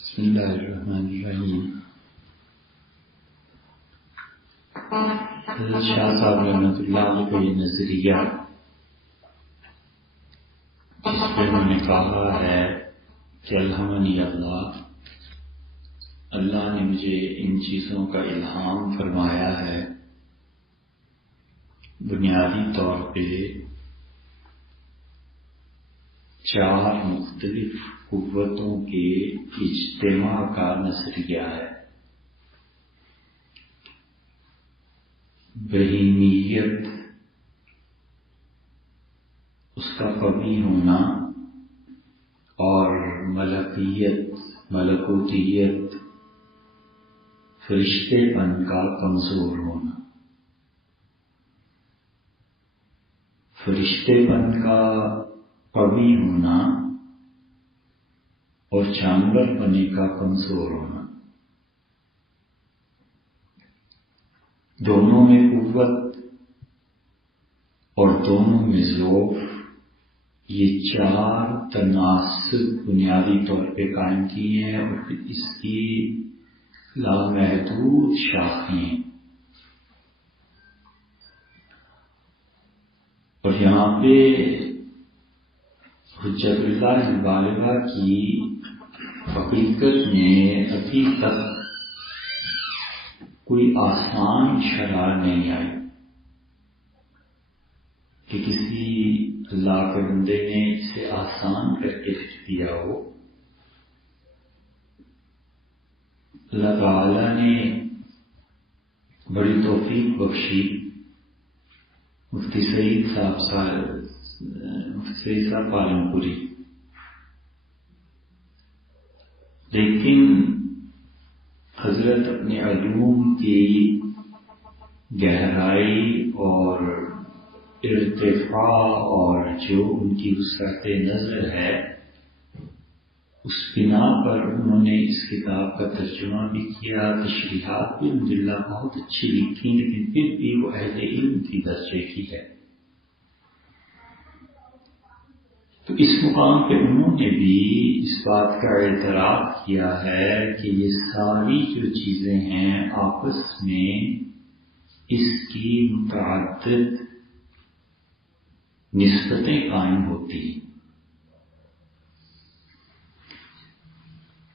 بسم اللہ الرحمن الرحیم۔ حضرت شاہ صاحب رحمۃ اللہ علیہ کا یہ نظریہ جس پہ انہوں نے کہا ہے کہ الہمنی اللہ نے مجھے ان چیزوں کا الہام فرمایا ہے، بنیادی طور پہ 4 مختلف قوتوں کے اجتماع کا نظریہ ہے۔ بہیمیت، اس کا قوی ہونا، اور ملکیت، ملکوتیت، فرشتے پن کا کمزور ہونا۔ فرشتے پن کا قوی ہونا اور جانور پنے کا کمزور ہونا، دونوں میں قوت اور دونوں میں ذوق، یہ 4 تناسب بنیادی طور پہ قائم کیے ہیں، اور پھر اس کی لامحدود شاخیں۔ اور یہاں پہ حجت اللہ البالغہ کی حقیقت میں ابھی تک کوئی آسان شرح نہیں آئی کہ کسی اللہ کے بندے نے اسے آسان کر کے لکھ دیا ہو۔ اللہ تعالی نے بڑی توفیق بخشی مفتی سعید صاحب پالن پوری، لیکن حضرت اپنے علوم کی گہرائی اور ارتفاع اور جو ان کی وسعت نظر ہے، اس بنا پر انہوں نے اس کتاب کا ترجمہ بھی کیا، تشریحات بھی الحمدللہ بہت اچھی لکھی، لیکن پھر بھی وہ اہل علم کی درجے کی ہے۔ تو اس مقام پہ انہوں نے بھی اس بات کا اعتراف کیا ہے کہ یہ ساری جو چیزیں ہیں آپس میں اس کی متعدد نسبتیں قائم ہوتی ہیں،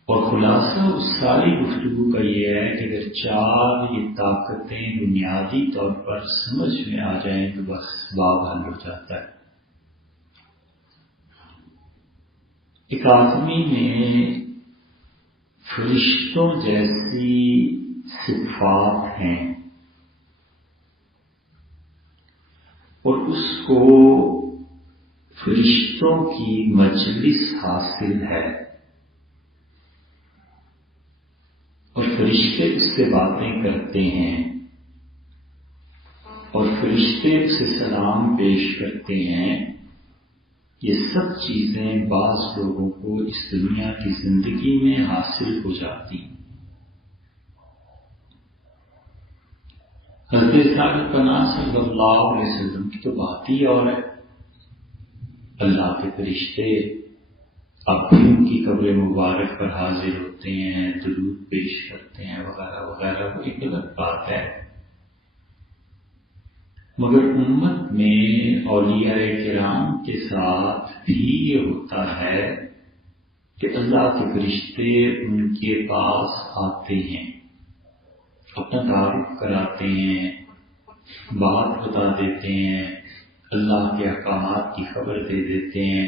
اور خلاصہ اس ساری گفتگو کا یہ ہے کہ اگر 4 یہ طاقتیں بنیادی طور پر سمجھ میں آ جائیں تو بس باب حل ہو جاتا ہے۔ ایک آدمی میں فرشتوں جیسی صفات ہیں اور اس کو فرشتوں کی مجلس حاصل ہے، اور فرشتے اس سے باتیں کرتے ہیں، اور فرشتے اسے سلام پیش کرتے ہیں۔ یہ سب چیزیں بعض لوگوں کو اس دنیا کی زندگی میں حاصل ہو جاتی ہیں۔ حضرت صادق پناہ صلی اللہ علیہ وسلم کی تو بات ہی اور ہے۔ اللہ کے فرشتے اب بھی ان کی قبر مبارک پر حاضر ہوتے ہیں، درود پیش کرتے ہیں، وغیرہ وغیرہ، وہ ایک الگ بات ہے۔ مگر امت میں اولیاء کرام کے ساتھ بھی یہ ہوتا ہے کہ اللہ کے فرشتے ان کے پاس آتے ہیں، اپنا تعارف کراتے ہیں، بات بتا دیتے ہیں، اللہ کے احکامات کی خبر دے دیتے ہیں۔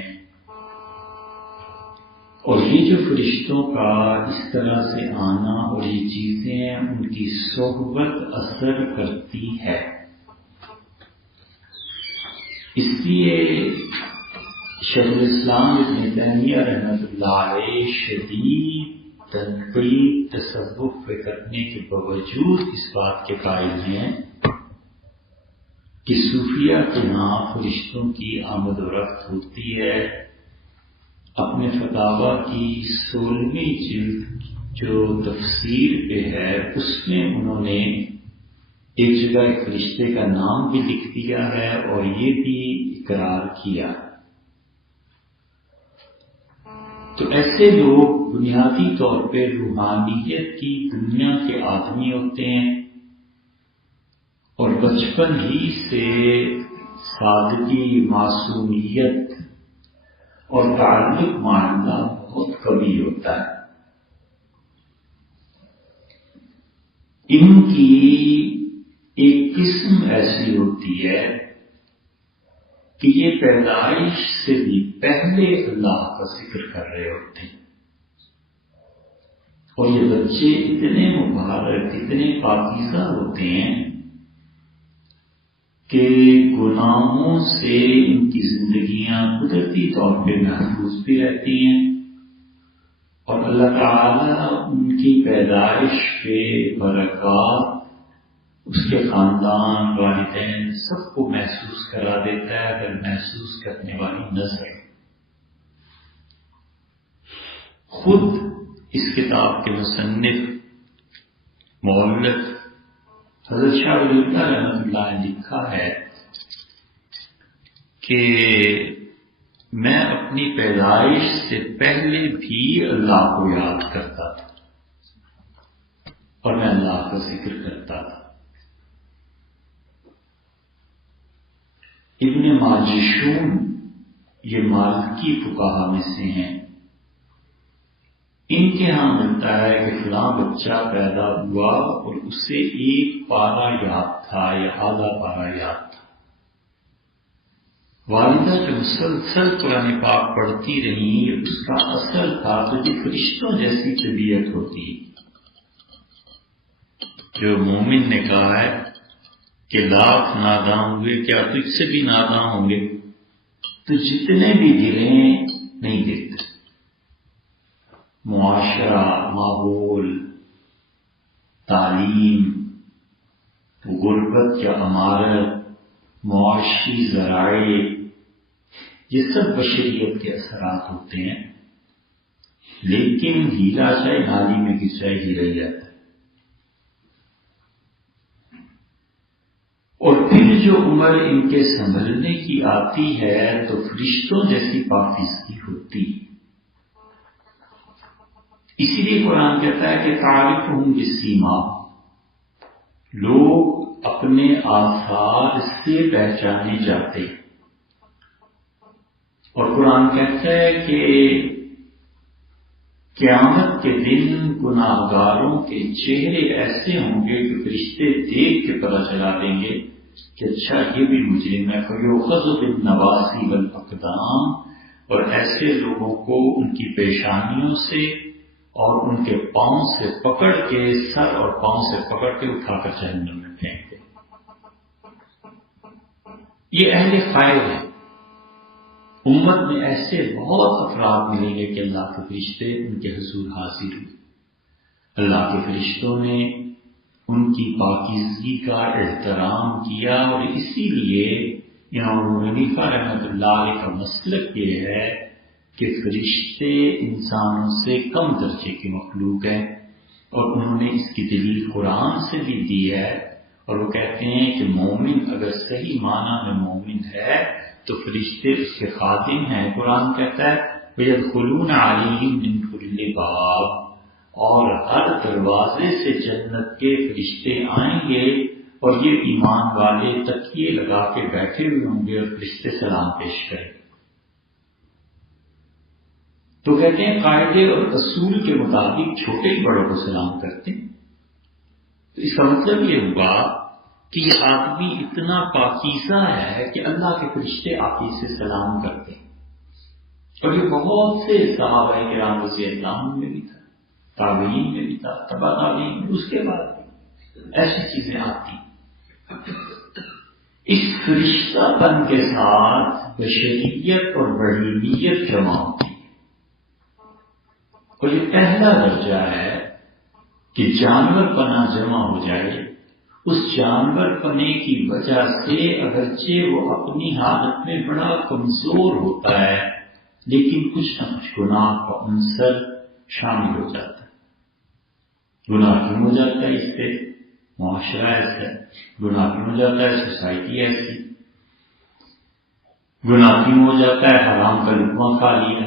اور یہ جو فرشتوں کا اس طرح سے آنا اور یہ چیزیں ان کی صحبت اثر کرتی ہے، اس لیے شیخ الاسلام ابن تیمیہ رحمۃ اللہ علیہ شدید تنقید تصوف کرنے کے باوجود اس بات کے قائل ہیں کہ صوفیہ کے ہاں فرشتوں کی آمد و رفت ہوتی ہے۔ اپنے فتاویٰ کی 16ویں جلد جو تفسیر پہ ہے، اس میں انہوں نے ایک جگہ ایک فرشتے کا نام بھی لکھ دیا ہے اور یہ بھی اقرار کیا تو ایسے لوگ بنیادی طور پہ روحانیت کی دنیا کے آدمی ہوتے ہیں اور بچپن ہی سے سادگی، معصومیت اور تعلق معاملہ بہت کبھی ہوتا ہے. ان کی ایک قسم ایسی ہوتی ہے کہ یہ پیدائش سے بھی پہلے اللہ کا ذکر کر رہے ہوتے ہیں، اور یہ بچے اتنے مبارک، اتنے پاکیزہ ہوتے ہیں کہ گناہوں سے ان کی زندگیاں قدرتی طور پہ محفوظ بھی رہتی ہیں، اور اللہ تعالیٰ ان کی پیدائش پہ برکات اس کے خاندان، والدین سب کو محسوس کرا دیتا ہے، اگر محسوس کرنے والی نظر. خود اس کتاب کے مصنف مؤلف حضرت شاہ ولی اللہ رحمۃ اللہ نے لکھا ہے کہ میں اپنی پیدائش سے پہلے بھی اللہ کو یاد کرتا تھا اور میں اللہ کا ذکر کرتا تھا. ابن ماجشون یہ مالکی فقہا میں سے ہیں. ان کے ہاں ملتا ہے کہ فلاں بچہ پیدا ہوا اور اسے ایک پارہ یاد تھا یا آدھا پارہ یاد تھا. والدہ جو مسلسل قرآن پاک پڑھتی رہی، اس کا اثر تھا تو یہ فرشتوں جیسی طبیعت ہوتی. جو مومن نے کہا ہے کہ لاکھ ناداں ہوئے کیا تجھ سے بھی ناداں ہوں گے، تو جتنے بھی گریں نہیں گرتے. معاشرہ، ماحول، تعلیم، غربت یا امارت، معاشی ذرائع، یہ سب بشریت کے اثرات ہوتے ہیں. لیکن ہیرا چاہے نالی میں گر جائے ہیرا ہی جاتا ہے. اور پھر جو عمر ان کے سنبھلنے کی آتی ہے تو فرشتوں جیسی پاکیزگی ہوتی. اسی لیے قرآن کہتا ہے کہ تعریفہم بسیماہم، لوگ اپنے آثار سے پہچانے جاتے. اور قرآن کہتا ہے کہ قیامت کے دن گناہگاروں کے چہرے ایسے ہوں گے کہ فرشتے دیکھ کے پتہ چلا دیں گے کہ اچھا یہ بھی مجرم ہے. فَيُؤْخَذُ بِالنَّوَاصِي وَالْأَقْدَامِ، اور ایسے لوگوں کو ان کی پیشانیوں سے اور ان کے پاؤں سے پکڑ کے، سر اور پاؤں سے پکڑ کے اٹھا کر جہنم میں پھینک دیں. یہ اہل خیر ہے. امت میں ایسے بہت افراد ملیں گے کہ اللہ کے فرشتے ان کے حضور حاضر ہوئے. اللہ کے فرشتوں نے ان کی پاکیزگی کا احترام کیا، اور اسی لیے امام ابو حنیفہ رحمۃ اللہ علیہ کا مسلک یہ ہے کہ فرشتے انسانوں سے کم درجے کے مخلوق ہیں، اور انہوں نے اس کی دلیل قرآن سے بھی دی ہے. اور وہ کہتے ہیں کہ مومن اگر صحیح معنی میں مومن ہے تو فرشتے اس کے خادم ہیں. قرآن کہتا ہے وَيَدْخُلُونَ عَلَيْهِمْ مِنْ كُلِّ بَابٍ، اور ہر دروازے سے جنت کے فرشتے آئیں گے، اور یہ ایمان والے تکیے لگا کے بیٹھے ہوئے ہوں گے اور فرشتے سلام پیش کریں. تو کہتے ہیں قاعدے اور اصول کے مطابق چھوٹے بڑوں کو سلام کرتے ہیں. تو اس کا مطلب یہ ہوا کہ یہ آدمی اتنا پاکیزہ ہے کہ اللہ کے فرشتے آپ ہی سے سلام کرتے ہیں. اور یہ بہت سے صحابہ کرام رضی اللہ عنہم میں بھی تھا، تابعین میں بھی تھا، تبع تابعین میں، اس کے بعد ایسی چیزیں آتی. اس فرشتہ پن کے ساتھ بشریت اور بہیمیت جمع ہوتی ہے. اور یہ پہلا درجہ ہے کہ جانور پنا جمع ہو جائے. اس جانور پنے کی وجہ سے اگرچہ وہ اپنی حالت میں بڑا کمزور ہوتا ہے، لیکن کچھ نہ کچھ گناہ کا عنصر شامل ہو جاتا ہے. گناہ کیوں ہو جاتا ہے؟ اس سے معاشرہ ایسا ہے. گناہ کیوں ہو جاتا ہے؟ سوسائٹی ایسی. گناہ کیوں ہو جاتا ہے؟ حرام کا لقمہ کھا لیا.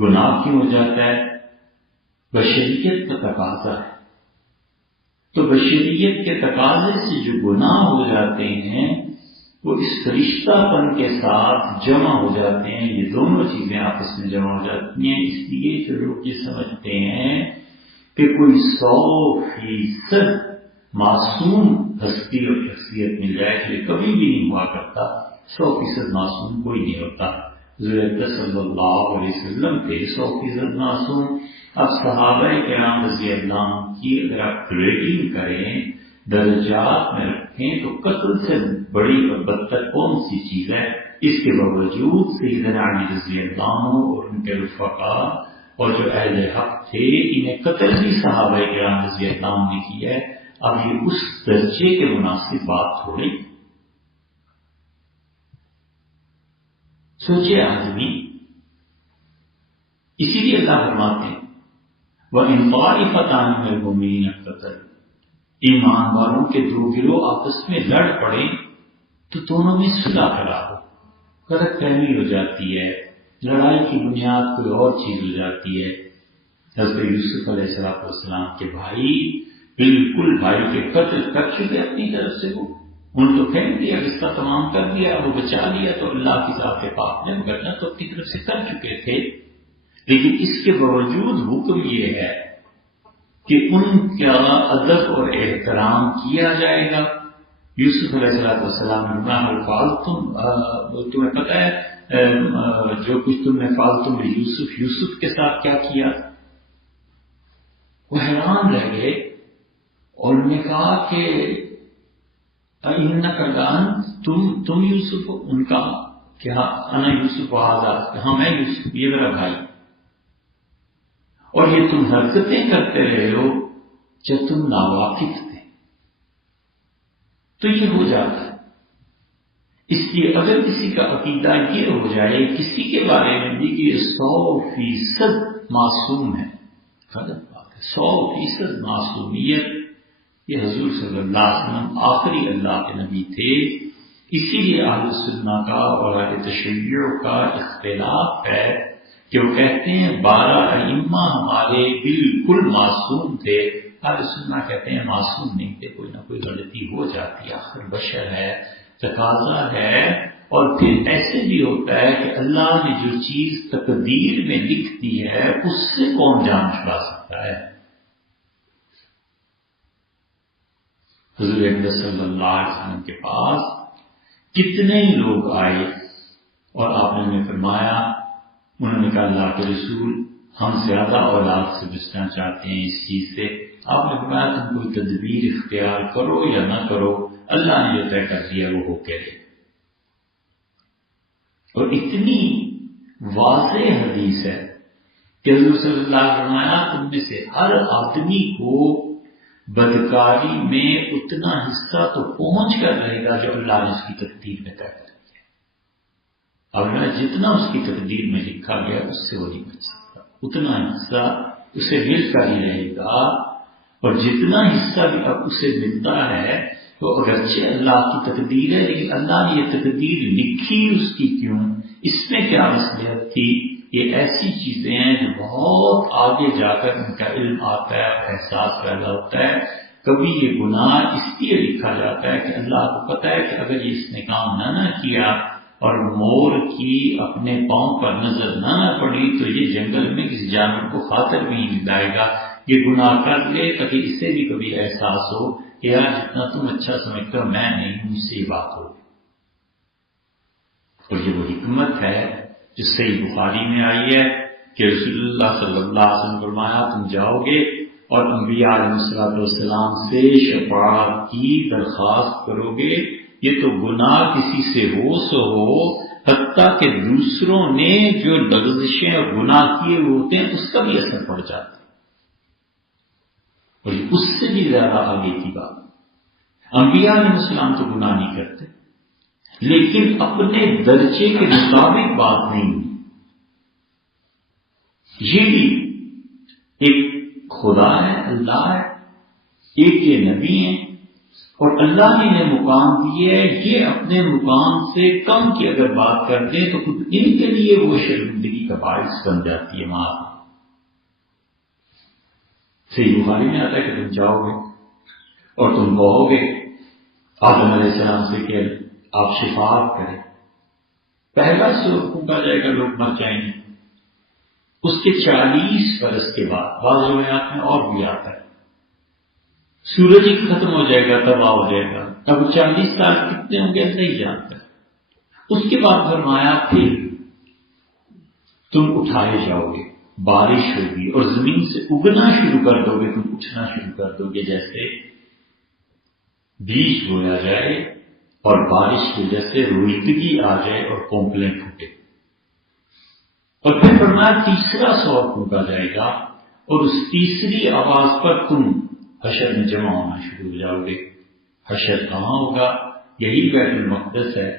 گناہ کیوں ہو جاتا ہے؟ بشریت کا تقاضا ہے. تو بشریت کے تقاضے سے جو گناہ ہو جاتے ہیں وہ اس فرشتہ پن کے ساتھ جمع ہو جاتے ہیں. یہ دونوں چیزیں آپس میں جمع ہو جاتی ہیں. اس لیے جو لوگ یہ سمجھتے ہیں کہ کوئی 100% معصوم ہستی اور شخصیت مل جائے تو یہ کبھی بھی نہیں ہوا کرتا. 100% معصوم کوئی نہیں ہوتا. حضرت صلی اللہ علیہ وسلم تھے 100% معصوم. اب صحابہ کرام رضی اللہ عنہ کی اگر آپ ریٹنگ کریں، درجات میں رکھیں، تو قتل سے بڑی اور بدتر کون سی چیز ہے؟ اس کے باوجود سیدنا علی رضی اللہ عنہ اور ان کے رفقاء اور جو اہل حق تھے انہیں قتل بھی صحابہ کرام رضی اللہ عنہ نے کیا ہے. اب یہ اس درجے کے مناسب بات تھوڑی. سوچے آدمی، اسی لیے اللہ فرماتے ہیں وَإِن طَائِفَتَانِ مِنَ الْمُؤْمِنِينَ اقْتَتَلُوا، ایمان والوں کے دو گروہ آپس میں لڑ پڑے تو دونوں میں صلح کرا ہو. غلط فہمی ہو جاتی ہے، لڑائی کی بنیاد کوئی اور چیز ہو جاتی ہے. حضرت یوسف علیہ السلام کے بھائی بالکل بھائی کے قتل کر چکے اپنی طرف سے. وہ ان تو پھینک دیا، رشتہ تمام کر دیا، وہ بچا لیا تو اللہ کی ذات پاک نے، مگر تو اپنی طرف سے کر چکے تھے. لیکن اس کے باوجود حکم یہ ہے کہ ان کا ادب اور احترام کیا جائے گا. یوسف علیہ السلام تمہیں پتہ ہے جو کچھ تم نے فالتم یوسف کے ساتھ کیا کیا؟ وہ حیران رہ گئے اور انہوں نے کہا کہ تم یوسف. ان کا کیا انا یوسف آزاد، ہاں میں یوسف، یہ میرا بھائی. اور یہ تم حرکتیں کرتے رہے ہو جب تم ناواقف تھے. تو یہ ہو جاتا ہے. اس لیے اگر کسی کا عقیدہ یہ ہو جائے کسی کے بارے میں بھی کہ 100% معصوم ہے، غلط بات ہے. 100% معصومیت، یہ حضور صلی اللہ علیہ وسلم آخری اللہ کے نبی تھے. اسی لیے اہل سنت کا اور اہل تشیع کا اختلاف ہے کہ وہ کہتے ہیں 12 ائمہ ہمارے بالکل معصوم تھے. اہل سنت کہتے ہیں معصوم نہیں تھے، کوئی نہ کوئی غلطی ہو جاتی ہے، آخر بشر ہے، تقاضا ہے. اور پھر ایسے بھی ہوتا ہے کہ اللہ نے جو چیز تقدیر میں لکھ دی ہے اس سے کون جان چھڑا سکتا ہے. حضور اکرم صلی اللہ علیہ وسلم کے پاس کتنے ہی لوگ آئے اور آپ نے انہیں فرمایا، انہوں نے کہا اللہ کے رسول ہم زیادہ اولاد سے بچنا چاہتے ہیں اس چیز سے. آپ نے فرمایا تم کوئی تدبیر اختیار کرو یا نہ کرو، اللہ نے جو طے کر دیا وہ ہو کے رہے. اور اتنی واضح حدیث ہے کہ حضور صلی اللہ علیہ وسلم نے فرمایا تم میں سے ہر آدمی کو بدکاری میں اتنا حصہ تو پہنچ کر رہے گا جو اللہ نے اس کی تقدیر میں طے کر دیا. اب جتنا اس کی تقدیر میں لکھا گیا اس سے وہ نہیں بچ سکتا، اتنا حصہ اسے مل کر ہی رہے گا. اور جتنا حصہ بھی اب اسے ملتا ہے تو اگرچہ اللہ کی تقدیر ہے لیکن اللہ نے یہ تقدیر لکھی اس کی کیوں؟ اس میں کیا مصلحت تھی؟ یہ ایسی چیزیں ہیں جو بہت آگے جا کر ان کا علم آتا ہے، احساس پیدا ہوتا ہے. کبھی یہ گناہ اس لیے لکھا جاتا ہے کہ اللہ کو پتہ ہے کہ اگر یہ اس نے کام نہ کیا اور مور کی اپنے پاؤں پر نظر نہ پڑی تو یہ جنگل میں کسی جانور کو خاطر بھی نہیں ملائے گا. یہ گناہ کر لے تاکہ اسے بھی کبھی احساس ہو کہ یار جتنا تم اچھا سمجھتے ہو میں نہیں ہوں، مجھ سے یہ بات ہو. اور یہ وہ حکمت ہے جو صحیح بخاری میں آئی ہے کہ رسول اللہ صلی اللہ علیہ وسلم فرمایا تم جاؤ گے اور انبیاء علیہ السلام سے شفاعت کی درخواست کرو گے. یہ تو گناہ کسی سے ہو سو ہو، حتیٰ کہ دوسروں نے جو لغزشیں اور گناہ کیے ہوتے ہیں اس کا بھی اثر پڑ جاتا ہے. اور اس سے بھی زیادہ آگے کی بات، انبیاء علیہ السلام تو گناہ نہیں کرتے لیکن اپنے درجے کے مطابق بات نہیں ہوئی. یہ بھی ایک خدا ہے، اللہ ہے، ایک یہ نبی ہیں اور اللہ نے انہیں مقام دیے، یہ اپنے مقام سے کم کی اگر بات کر دیں تو خود ان کے لیے وہ شرمندگی کا باعث بن جاتی ہے معاذ۔ صحیح بخاری میں آتا ہے کہ تم جاؤ گے اور تم کہو گے آدم علیہ السلام سے کہ آپ شفاعت کریں، پہلا سور پھونکا جائے گا، لوگ مر جائیں گے۔ اس کے 40 برس کے بعد بعض روایات میں اور بھی آتا ہے سورج ہی ختم ہو جائے گا، تباہ ہو جائے گا۔ اب 40 سال کتنے ہوں گے نہیں جانتا۔ اس کے بعد فرمایا پھر تم اٹھائے جاؤ گے، بارش ہوگی اور زمین سے اگنا شروع کر دو گے، تم اٹھنا شروع کر دو گے جیسے بیج بویا جائے اور بارش کی وجہ سے روئیدگی آ جائے اور کونپلیں پھوٹے۔ اور پھر فرمایا تیسرا سور پھونکا جائے گا اور اس تیسری آواز پر تم حشر میں جمع ہونا شروع ہو جاؤ گے۔ حشر کہاں ہوگا؟ یہی بیت المقدس ہے،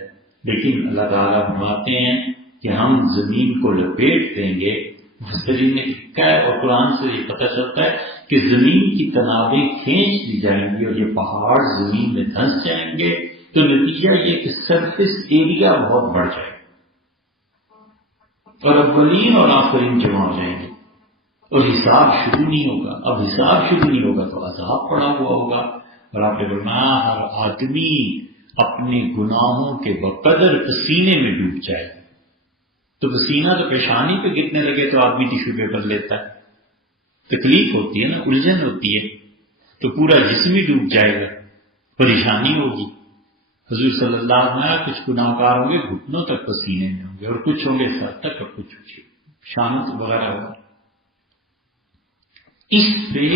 لیکن اللہ تعالیٰ فرماتے ہیں کہ ہم زمین کو لپیٹ دیں گے۔ مفسرین نے لکھا ہے اور قرآن سے یہ پتہ چلتا ہے کہ زمین کی تنابیں کھینچ لی جائیں گی اور یہ پہاڑ زمین میں دھنس جائیں گے، تو نتیجہ یہ کہ سرفیس ایریا بہت بڑھ جائے اور اولین اور آخرین جمع ہو جائیں گے اور حساب شروع نہیں ہوگا۔ اب حساب شروع نہیں ہوگا تو عذاب پڑا ہوا ہوگا۔ اور آپ نے فرمایا ہر آدمی اپنے گناہوں کے بقدر پسینے میں ڈوب جائے، تو پسینہ تو پیشانی پہ گرنے لگے تو آدمی ٹیشو پیپر لیتا ہے، تکلیف ہوتی ہے نا، الجھن ہوتی ہے، تو پورا جسم ہی ڈوب جائے گا، پریشانی ہوگی۔ حضور صلی اللہ علیہ وسلم کچھ گناہ گار ہوں گے گھٹنوں تک پسینے میں ہوں گے اور کچھ ہوں گے سر تک اور کچھ شانت وغیرہ ہوگا۔ اس پہ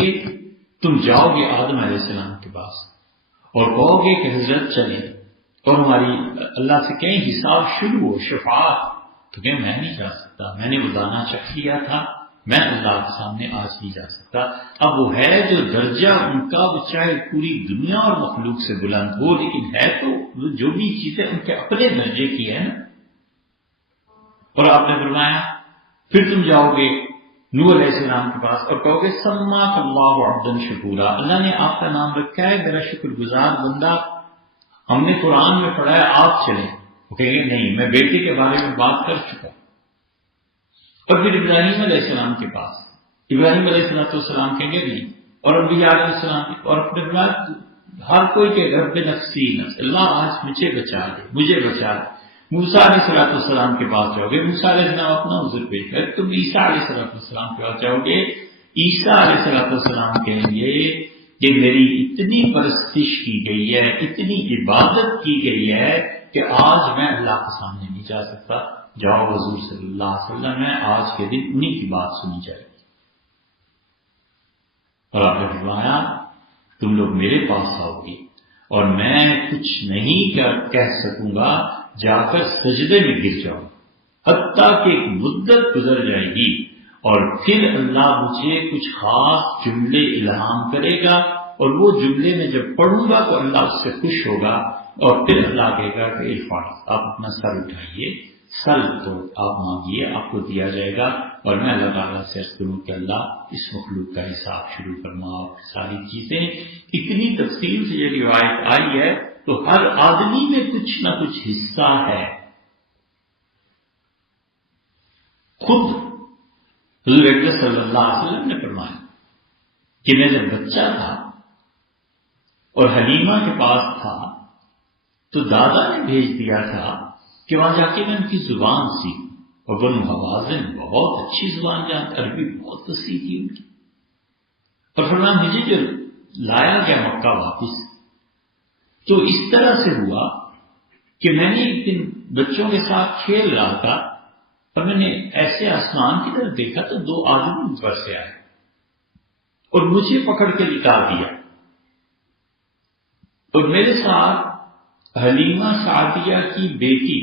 تم جاؤ گے آدم علیہ السلام کے پاس اور کہو گے کہ حضرت چلیں اور ہماری اللہ سے کہیں حساب شروع ہو، شفاعت، تو کہ میں نہیں جا سکتا، میں نے وہ دانہ چکھ لیا تھا، میں اللہ کے سامنے آج نہیں جا سکتا۔ اب وہ ہے جو درجہ ان کا وہ چاہے پوری دنیا اور مخلوق سے بلند ہو، لیکن ہے تو جو بھی چیزیں ان کے اپنے درجے کی ہے نا۔ اور آپ نے فرمایا پھر تم جاؤ گے نوح علیہ السلام کے پاس اور کہو گے سماک اللہ عبدا شکورا، اللہ نے آپ کا نام رکھا ہے میرا شکر گزار بندہ، ہم نے قرآن میں پڑھا ہے آپ چلیں۔ وہ کہیں گے نہیں، میں بیٹے کے بارے میں بات کر چکا۔ اور پھر ابراہیم علیہ السلام کے پاس ابراہیم علیہ السلام کہیں گے نہیں، اور انبیاء علیہ السلام اور اپنے بعد ہر کوئی کے گھر پہ نفسی نفس، اللہ آج مجھے بچا دے، مجھے بچا دے۔ موسیٰ علیہ السلام کے پاس جاؤ گے، موسیٰ علیہ السلام اپنا عذر پیش کر، تم عیسیٰ علیہ السلام کے پاس جاؤ گے، عیسیٰ علیہ السلام کہیں گے کہ میری اتنی پرستش کی گئی ہے، اتنی عبادت کی گئی ہے کہ آج میں اللہ کے سامنے نہیں جا سکتا، جاؤ حضور صلی اللہ علیہ وسلم ہے، آج کے دن انہی کی بات سنی جائے گی۔ اور آپ نے فرمایا تم لوگ میرے پاس آؤ گے اور میں کچھ نہیں کہہ سکوں گا، جا کر سجدے میں گر جاؤں، حتیٰ کہ ایک مدت گزر جائے گی اور پھر اللہ مجھے کچھ خاص جملے الہام کرے گا اور وہ جملے میں جب پڑھوں گا تو اللہ اس سے خوش ہوگا اور پھر اللہ کہے گا کہ ارفع، آپ اپنا سر اٹھائیے، سل تو آپ مانگیے آپ کو دیا جائے گا، اور میں اللہ تعالیٰ سے عرض کروں کہ اللہ اس مخلوق کا حساب شروع کرنا، اور ساری چیزیں اتنی تفصیل سے یہ روایت آئی ہے تو ہر آدمی میں کچھ نہ کچھ حصہ ہے۔ خود حضور اکرم صلی اللہ علیہ وسلم نے فرمایا کہ میں جب بچہ تھا اور حلیمہ کے پاس تھا تو دادا نے بھیج دیا تھا کہ وہاں جا کے میں ان کی زبان سیکھوں، اور بنو حوازن بہت اچھی زبان جانتے، عربی بہت وسیع تھی ان کی، اور فرمایا مجھے جو لایا گیا مکہ واپس تو اس طرح سے ہوا کہ میں نے ایک دن بچوں کے ساتھ کھیل رہا تھا اور میں نے ایسے آسمان کی طرف دیکھا تو دو آدمی اوپر سے آئے اور مجھے پکڑ کے نکال دیا، اور میرے ساتھ حلیمہ سعدیہ کی بیٹی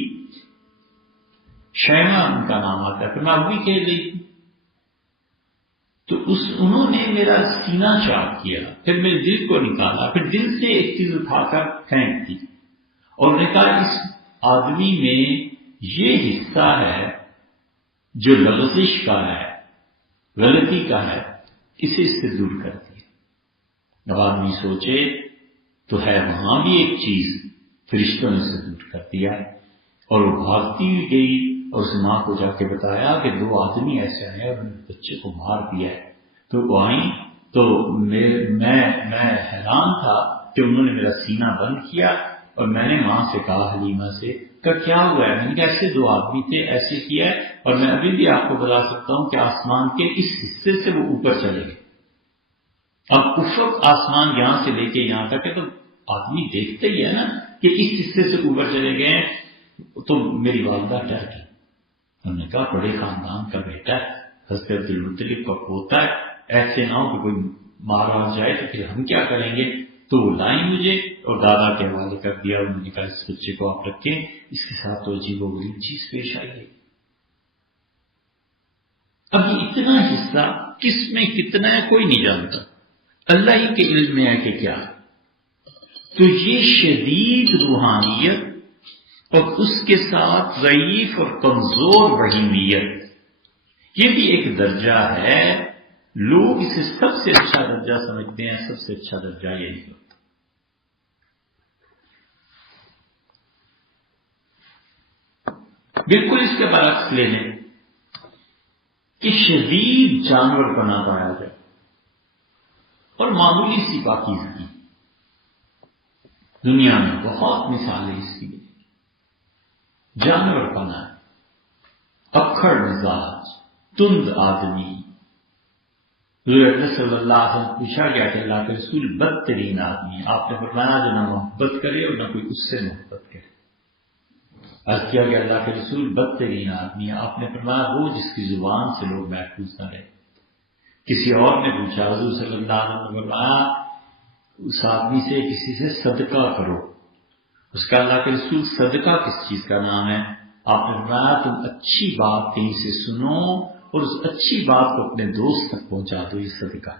شیمہ ان کا نام آتا ہے، پھر میں اب بھی کھیل رہی تھی تو انہوں نے میرا سینہ چاک کیا، پھر میرے دل کو نکالا، پھر دل سے ایک چیز اٹھا کر پھینک دی اور نے کہا اس آدمی میں یہ حصہ ہے جو لغزش کا ہے، غلطی کا ہے، اسے اس سے دور کر دیا۔ اب آدمی سوچے تو ہے وہاں بھی ایک چیز، فرشتوں نے اسے دور کر دیا اور وہ بھاگتی ہوئی گئی اور اس ماں کو جا کے بتایا کہ 2 آدمی ایسے آئے اور انہوں نے بچے کو مار دیا ہے. تو وہ آئیں تو میں حیران تھا کہ انہوں نے میرا سینہ بند کیا اور میں نے ماں سے کہا، حلیمہ سے، کہ کیا ہوا ہے؟ میں نے کہا ایسے 2 آدمی تھے، ایسے کیا ہے، اور میں ابھی بھی آپ کو بتا سکتا ہوں کہ آسمان کے اس حصے سے وہ اوپر چلے گئے. اب افق آسمان یہاں سے لے کے یہاں تک ہے، تو آدمی دیکھتے ہی ہے نا کہ اس حصے سے اوپر چلے گئے. تو میری والدہ ڈر گئی. انہوں نے کہا بڑے خاندان کا بیٹا ہے، حضرت عبدالمطلب کا پوتا ہے، ایسے نہ ہو کہ کوئی مارا جائے تو پھر ہم کیا کریں گے. تو وہ لائیں مجھے اور دادا کے حوالے کر دیا. انہوں نے کہا اس بچے کو آپ رکھیں، اس کے ساتھ تو عجیب و غریب چیز پیش آئی ہے. اب یہ اتنا حصہ کس میں کتنا ہے کوئی نہیں جانتا، اللہ ہی کے علم میں ہے کہ کیا. تو یہ شدید روحانیت اور اس کے ساتھ ضعیف اور کمزور رحیمیت، یہ بھی ایک درجہ ہے. لوگ اسے سب سے اچھا درجہ سمجھتے ہیں، سب سے اچھا درجہ یہی ہوتا. بالکل اس کے برعکس لے لیں کہ شدید جانور بنا پایا جائے اور معمولی سی پاکیزگی. دنیا میں بہت مثالیں اس کی. جانور بنا، اکھڑ مزاج، تند آدمی. حضور صلی اللہ علیہ وسلم پوچھا گیا کہ اللہ کے رسول بدترین آدمی، آپ نے فرمایا جو نہ محبت کرے اور نہ کوئی اس سے محبت کرے. عرض کیا کہ اللہ کے رسول بدترین آدمی، آپ نے فرمایا وہ جس کی زبان سے لوگ محفوظ نہ رہے. کسی اور نے پوچھا، حضور صلی اللہ علیہ وسلم نے فرمایا اس آدمی سے کسی سے صدقہ کرو. اس کا اللہ کے رسول صدقہ کس چیز کا نام ہے؟ آپ نے فرمایا تم اچھی بات کہیں سے سنو اور اس اچھی بات کو اپنے دوست تک پہنچا دو، یہ صدقہ.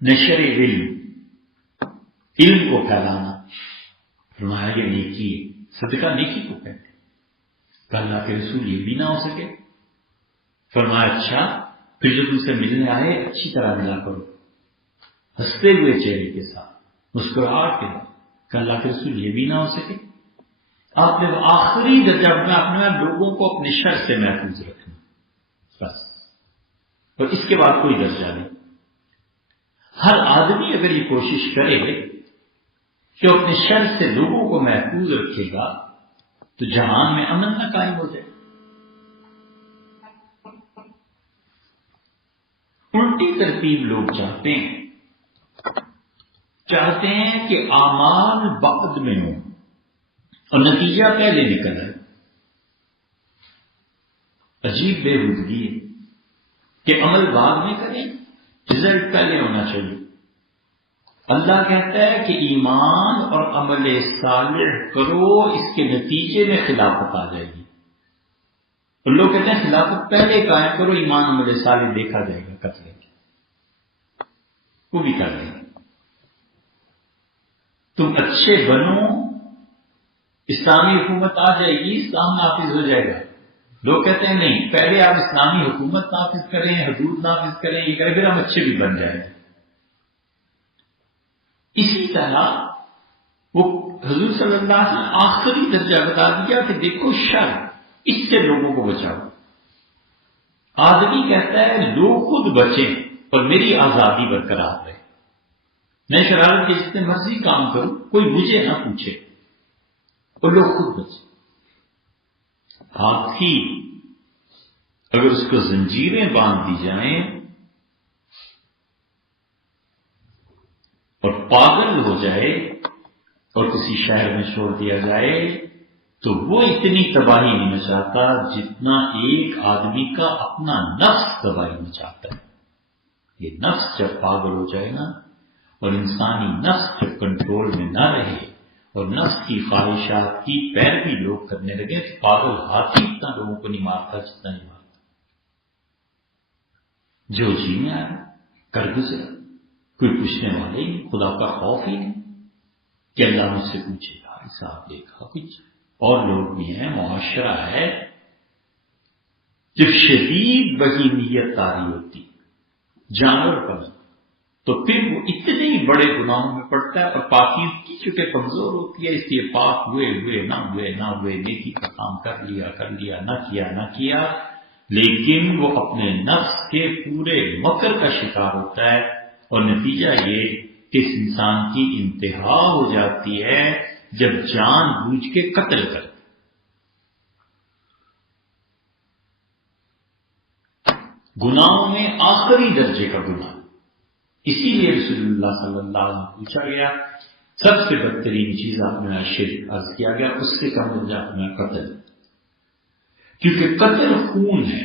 نشر علم کو پھیلانا، فرمایا یہ نیکی ہے. صدقہ نیکی کو کہتے ہیں. کہ اللہ کے رسول یہ بھی نہ ہو سکے؟ فرمایا اچھا پھر جو تم سے ملنے آئے اچھی طرح ملا کرو، ہنستے ہوئے چہرے کے ساتھ، مسکراہٹ کے ساتھ. کہ اللہ کے رسول یہ بھی نہ ہو سکے؟ آپ نے وہ آخری درجہ اپنا لوگوں کو اپنے شر سے محفوظ رکھنا، بس. اور اس کے بعد کوئی درجہ نہیں. ہر آدمی اگر یہ کوشش کرے کہ اپنے شر سے لوگوں کو محفوظ رکھے گا تو جہان میں امن نہ قائم ہو جائے. الٹی ترتیب لوگ چاہتے ہیں کہ اعمال بعد میں ہوں اور نتیجہ پہلے نکل آئے. عجیب بےہودگی ہے کہ عمل بعد میں کریں، رزلٹ پہلے ہونا چاہیے. اللہ کہتا ہے کہ ایمان اور عمل صالح کرو، اس کے نتیجے میں خلافت آ جائے گی. اور لوگ کہتے ہیں خلافت پہلے قائم کرو، ایمان عمل صالح دیکھا جائے گا، کر لیں گے. وہ بھی کر لیں گے. تم اچھے بنو، اسلامی حکومت آ جائے گی، اسلام نافذ ہو جائے گا. لوگ کہتے ہیں نہیں، پہلے آپ اسلامی حکومت نافذ کریں، حدود نافذ کریں، یہ کریں، پھر ہم اچھے بھی بن جائیں گے. اسی طرح وہ حضور صلی اللہ علیہ وسلم آخری درجہ بتا دیا کہ دیکھو شر، اس سے لوگوں کو بچاؤ. آدمی کہتا ہے لوگ خود بچیں اور میری آزادی برقرار رہے، میں شرارت کے جتنے مرضی کام کروں، کوئی مجھے نہ پوچھے، اور لوگ خود بچیں. ہاتھی اگر اس کو زنجیریں باندھ دی جائیں اور پاگل ہو جائے اور کسی شہر میں چھوڑ دیا جائے تو وہ اتنی تباہی نہیں مچاتا جتنا ایک آدمی کا اپنا نفس تباہی مچاتا ہے. یہ نفس جب پاگل ہو جائے نا، اور انسانی نفس جب کنٹرول میں نہ رہے اور نفس کی خواہشات کی پیروی لوگ کرنے لگے، تو پاگل ہاتھی اتنا لوگوں کو نہیں مارتا جتنا نہیں مارتا. جو جی میں آیا کر گزرا، کوئی پوچھنے والے نہیں، خدا کا خوف ہی نہیں کہ اللہ مجھ سے پوچھے گا، حساب دیکھا. کچھ اور لوگ بھی ہیں، معاشرہ ہے. جب شدید بہیمیت طاری ہوتی، جانور پر، تو تو پھر وہ اتنے ہی بڑے گناہوں میں پڑتا ہے، اور پاکیزگی چونکہ کمزور ہوتی ہے، اس لیے پاک ہوئے نہ ہوئے نیکی کا کام کر لیا نہ کیا، لیکن وہ اپنے نفس کے پورے مکر کا شکار ہوتا ہے، اور نتیجہ یہ کہ اس انسان کی انتہا ہو جاتی ہے جب جان بوجھ کے قتل کر گناہوں میں آخری درجے کا گناہ۔ اسی لیے رسول اللہ صلی اللہ علیہ وسلم پوچھا گیا، سب سے بدترین چیز آپ نے شرک عرض کیا گیا، اس سے کم درجہ اپنا قتل، کیونکہ قتل خون ہے،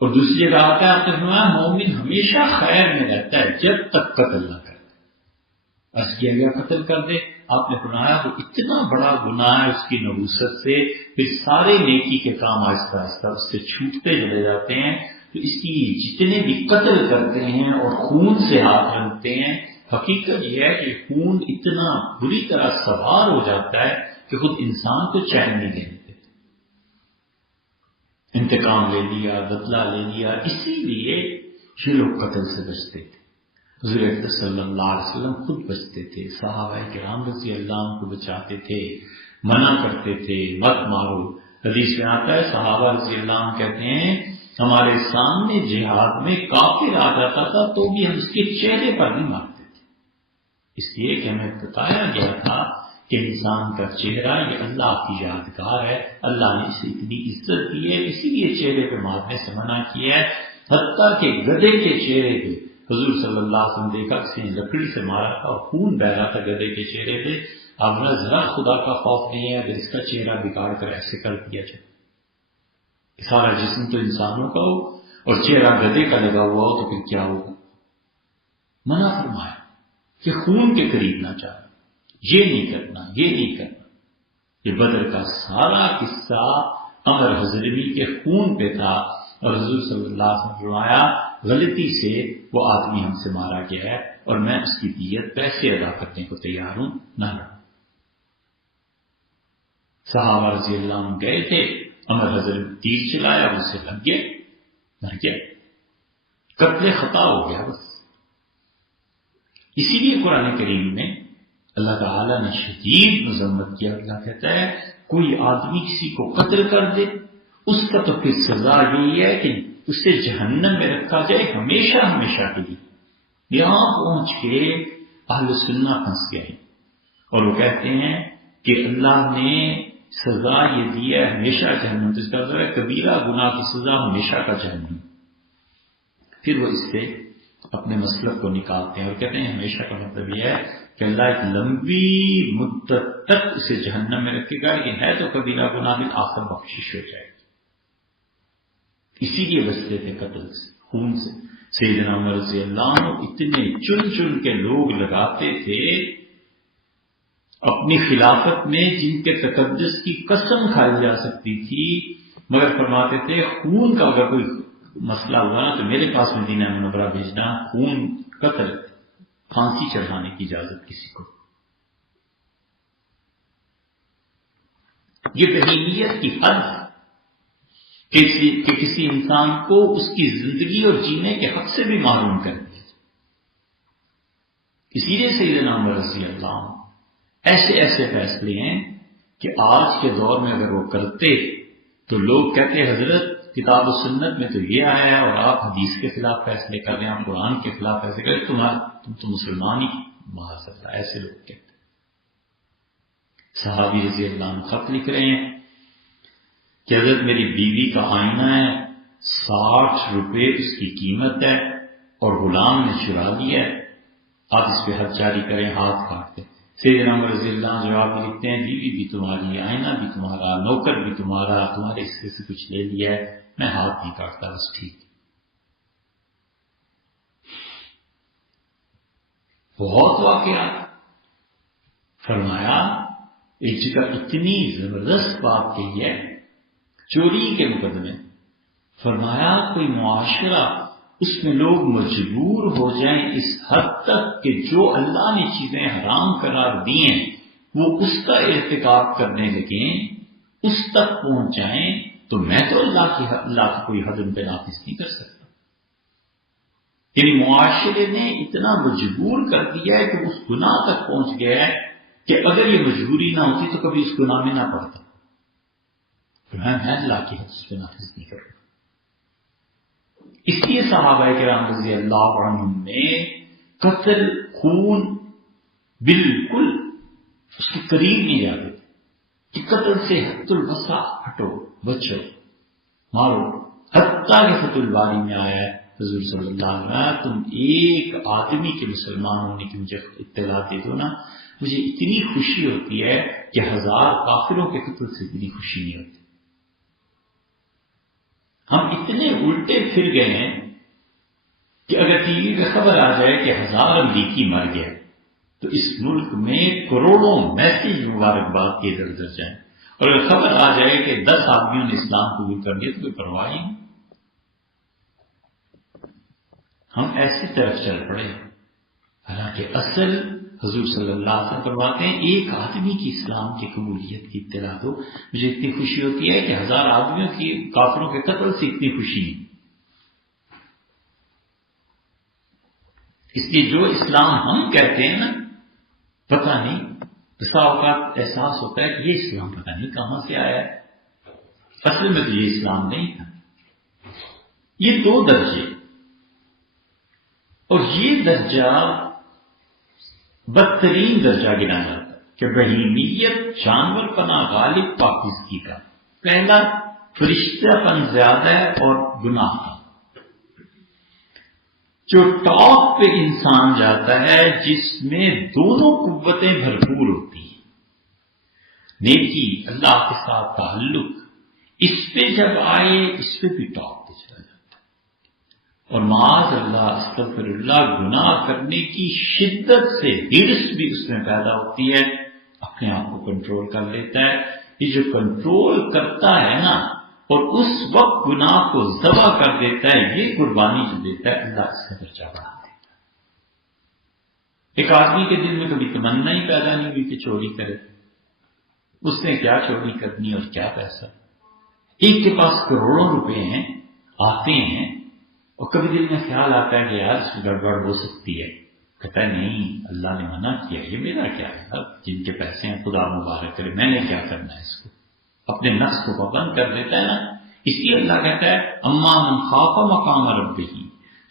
اور دوسری جگہ آتا ہے آپ نے فرمایا مومن ہمیشہ خیر میں رہتا ہے جب تک قتل نہ کرے۔ عرض کیا گیا قتل کر دے، آپ نے فرمایا وہ اتنا بڑا گناہ ہے اس کی نحوست سے، پھر سارے نیکی کے کام آہستہ آہستہ اس سے چھوٹتے چلے جاتے ہیں، تو اس کی جتنے بھی قتل کرتے ہیں اور خون سے ہاتھ رنگتے ہیں، حقیقت یہ ہے کہ خون اتنا بری طرح سوار ہو جاتا ہے کہ خود انسان کو چین نہیں دیتے، انتقام لے لیا، بدلہ لے لیا، اسی لیے یہ لوگ قتل سے بچتے تھے۔ حضور اکرم صلی اللہ علیہ وسلم خود بچتے تھے، صحابہ کرام رضی اللہ عنہ کو بچاتے تھے، منع کرتے تھے مت مارو۔ حدیث میں آتا ہے صحابہ رضی اللہ عنہ کہتے ہیں ہمارے سامنے جہاد میں کافر آ جاتا تھا تو بھی ہم اس کے چہرے پر نہیں مارتے تھے، اس لیے کہ ہمیں بتایا گیا تھا کہ انسان کا چہرہ یہ اللہ کی یادگار ہے، اللہ نے اسے اتنی عزت دی ہے، اسی لیے چہرے پہ مارنے سے منع کیا ہے۔ حتیٰ کہ گدھے کے چہرے پہ حضور صلی اللہ علیہ وسلم دیکھا کسی نے لکڑی سے مارا تھا اور خون بہ رہا تھا گدھے کے چہرے پہ، اب نہ ذرا خدا کا خوف نہیں ہے اگر اس کا چہرہ بگاڑ کر ایسے کر دیا جائے، سارا جسم تو انسانوں کا ہو اور چہرہ گدھے کا لگا ہوا ہو تو پھر کیا ہوگا؟ منع فرمایا کہ خون کے قریب نہ جانا، یہ نہیں کرنا۔ یہ بدر کا سارا قصہ عمر حضرمی کے خون پہ تھا، اور حضور صلی اللہ علیہ وسلم نے فرمایا غلطی سے وہ آدمی ہم سے مارا گیا ہے اور میں اس کی دیت پیسے ادا کرنے کو تیار ہوں، نہ لڑوں۔ صحابہ رضی اللہ عنہ گئے تھے، عمر حضرت نے تیر چلایا، اس سے لگ گیا، مر گیا، قتل خطا ہو گیا بس۔ اسی لیے قرآن کریم میں اللہ تعالیٰ نے شدید مذمت کیا۔ اللہ کہتا ہے کوئی آدمی کسی کو قتل کر دے اس کا تو پھر سزا یہی ہے کہ اسے جہنم میں رکھا جائے ہمیشہ کے لیے۔ یہاں پہنچ کے اہل سنہ پھنس گئے اور وہ کہتے ہیں کہ اللہ نے سزا یہ دی ہے ہمیشہ جہنم، تو اس کا مطلب ہے کبیرہ گناہ کی سزا ہمیشہ کا جہنم۔ پھر وہ اس سے اپنے مسلک کو نکالتے ہیں اور کہتے ہیں ہمیشہ کا مطلب یہ ہے کہ اللہ ایک لمبی مدت تک اسے جہنم میں رکھے گا، لیکن ہے تو کبیرہ گناہ میں آخر بخشش ہو جائے گی۔ اسی لیے بچتے تھے قتل سے، خون سے۔ سیدنا عمر رضی اللہ عنہ اتنے چن کے لوگ لگاتے تھے اپنی خلافت میں جن کے تقدس کی قسم کھائی جا سکتی تھی، مگر فرماتے تھے خون کا اگر کوئی مسئلہ ہوا نا تو میرے پاس مدینہ منورہ بھیجنا، خون قتل پھانسی چڑھانے کی اجازت کسی کو۔ یہ بہیمیت کی حد ہے کہ کسی انسان کو اس کی زندگی اور جینے کے حق سے بھی محروم کر دیا جائے۔ اسی لیے سیدنا عمر رضی اللہ عنہ ایسے فیصلے ہیں کہ آج کے دور میں اگر وہ کرتے تو لوگ کہتے حضرت کتاب و سنت میں تو یہ آیا ہے اور آپ حدیث کے خلاف فیصلے کر رہے ہیں، آپ قرآن کے خلاف فیصلے کر رہے ہیں، تم تو مسلمان ہی معاذ اللہ، ایسے لوگ کہتے ہیں۔ صحابی رضی اللہ عنہ خط لکھ رہے ہیں کہ حضرت میری بیوی کا آئینہ ہے، 60 روپے اس کی قیمت ہے اور غلام نے چرا لیا ہے، آپ اس پہ حد جاری کریں، ہاتھ کاٹ دیں۔ سیدنا عمر رضی اللہ عنہ جواب میں لکھتے ہیں بیوی بھی تمہاری، آئینہ بھی تمہارا، نوکر بھی تمہارا، تمہارے حصے سے کچھ لے لیا ہے، میں ہاتھ نہیں کاٹتا، بس ٹھیک۔ بہت واقعات فرمایا، ایک جگہ اتنی زبردست بات کہی ہے چوری کے مقدمے، فرمایا کوئی معاشرہ اس میں لوگ مجبور ہو جائیں اس حد تک کہ جو اللہ نے چیزیں حرام قرار دی ہیں وہ اس کا ارتکاب کرنے لگیں، اس تک پہنچ جائیں، تو میں تو اللہ کی کوئی حد ان پہ نافذ نہیں کر سکتا۔ یعنی معاشرے نے اتنا مجبور کر دیا ہے کہ اس گناہ تک پہنچ گیا ہے کہ اگر یہ مجبوری نہ ہوتی تو کبھی اس گناہ میں نہ پڑتا. میں اللہ کی حد سے نافذ نہیں کروں. اس لیے صحابہ کرام رضی اللہ عنہم نے قتل خون بالکل اس کے قریب نہیں جاتے کہ قتل سے حد الوسع ہٹو، بچو، مارو. حتیٰ کہ فتح الباری میں آیا ہے حضور صلی اللہ علیہ وسلم تم ایک آدمی کے مسلمان ہونے کی مجھے اطلاع دے دو نا، مجھے اتنی خوشی ہوتی ہے کہ 1000 کافروں کے قتل سے اتنی خوشی نہیں ہوتی. ہم اتنے الٹے پھر گئے ہیں کہ اگر ٹی وی پہ خبر آ جائے کہ 1000 امریکی مر گئے تو اس ملک میں کروڑوں میسیج مبارکباد کے ادھر ادھر جائیں، اور اگر خبر آ جائے کہ 10 آدمیوں نے اسلام قبول کر لیا تو کوئی پرواہ نہیں. ہم ایسی طرف چل پڑے، حالانکہ اصل حضور صلی اللہ علیہ وسلم فرماتے ہیں ایک آدمی کی اسلام کی قبولیت کی اطلاع دو، مجھے اتنی خوشی ہوتی ہے کہ 1000 آدمیوں کی کافروں کے قتل سے اتنی خوشی نہیں. اس لیے جو اسلام ہم کہتے ہیں نا، پتہ نہیں بسا اوقات احساس ہوتا ہے کہ یہ اسلام پتہ نہیں کہاں سے آیا ہے، اصل میں تو یہ اسلام نہیں تھا. یہ 2 درجے، اور یہ درجہ بدترین درجہ گنا جاتا ہے کہ بہیمیت جانور پنا غالب پاکیزگی کا. پہلا فرشتہ پن زیادہ ہے اور گناہ کا. جو ٹاپ پہ انسان جاتا ہے جس میں دونوں قوتیں بھرپور ہوتی ہیں، نیکی، اللہ کے ساتھ تعلق، اس پہ جب آئے اس پہ بھی ٹاپ پہ چلا جاتا ہے. اور معاذ اللہ استغفر اللہ گناہ کرنے کی شدت سے ہرس بھی اس میں پیدا ہوتی ہے، اپنے آپ کو کنٹرول کر لیتا ہے. یہ جو کنٹرول کرتا ہے نا اور اس وقت گناہ کو ذبح کر دیتا ہے، یہ قربانی جو دیتا ہے اللہ اس کا درجہ بڑھا دیتا ہے. ایک آدمی کے دل میں کبھی تمنا ہی پیدا نہیں ہوئی کہ چوری کرے، اس نے کیا چوری کرنی اور کیا پیسہ. ایک کے پاس کروڑوں روپے ہیں، آتے ہیں، اور کبھی دل میں خیال آتا ہے کہ یار اس میں گڑبڑ ہو سکتی ہے، کہتا ہے نہیں اللہ نے منع کیا، یہ میرا کیا ہے، جن کے پیسے ہیں خدا مبارک کرے، میں نے کیا کرنا ہے. اس کو اپنے نفس کو پابند کر دیتا ہے نا. اس لیے اللہ کہتا ہے اما من خاف مقام ربہ،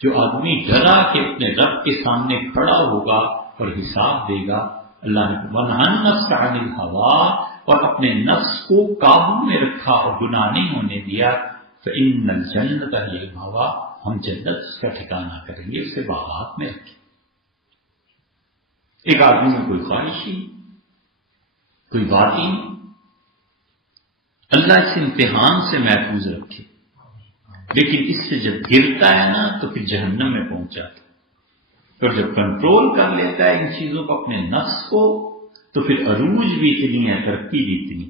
جو آدمی ڈرا کہ اپنے رب کے سامنے کھڑا ہوگا اور حساب دے گا. اللہ نے ونہى النفس عن الہوى، اور اپنے نفس کو قابو میں رکھا اور گناہ نہیں ہونے دیا. فإن الجنة هي المأوى، ہم جنت اس کا ٹھکانہ کریں گے، اسے باغات میں رکھیں. ایک آدمی میں کوئی خواہش ہی کوئی بات ہی نہیں. اللہ اس امتحان سے محفوظ رکھے، لیکن اس سے جب گرتا ہے نا تو پھر جہنم میں پہنچ جاتا ہے. اور جب کنٹرول کر لیتا ہے ان چیزوں کو، اپنے نفس کو، تو پھر عروج بھی اتنی ہے، ترقی بھی اتنی.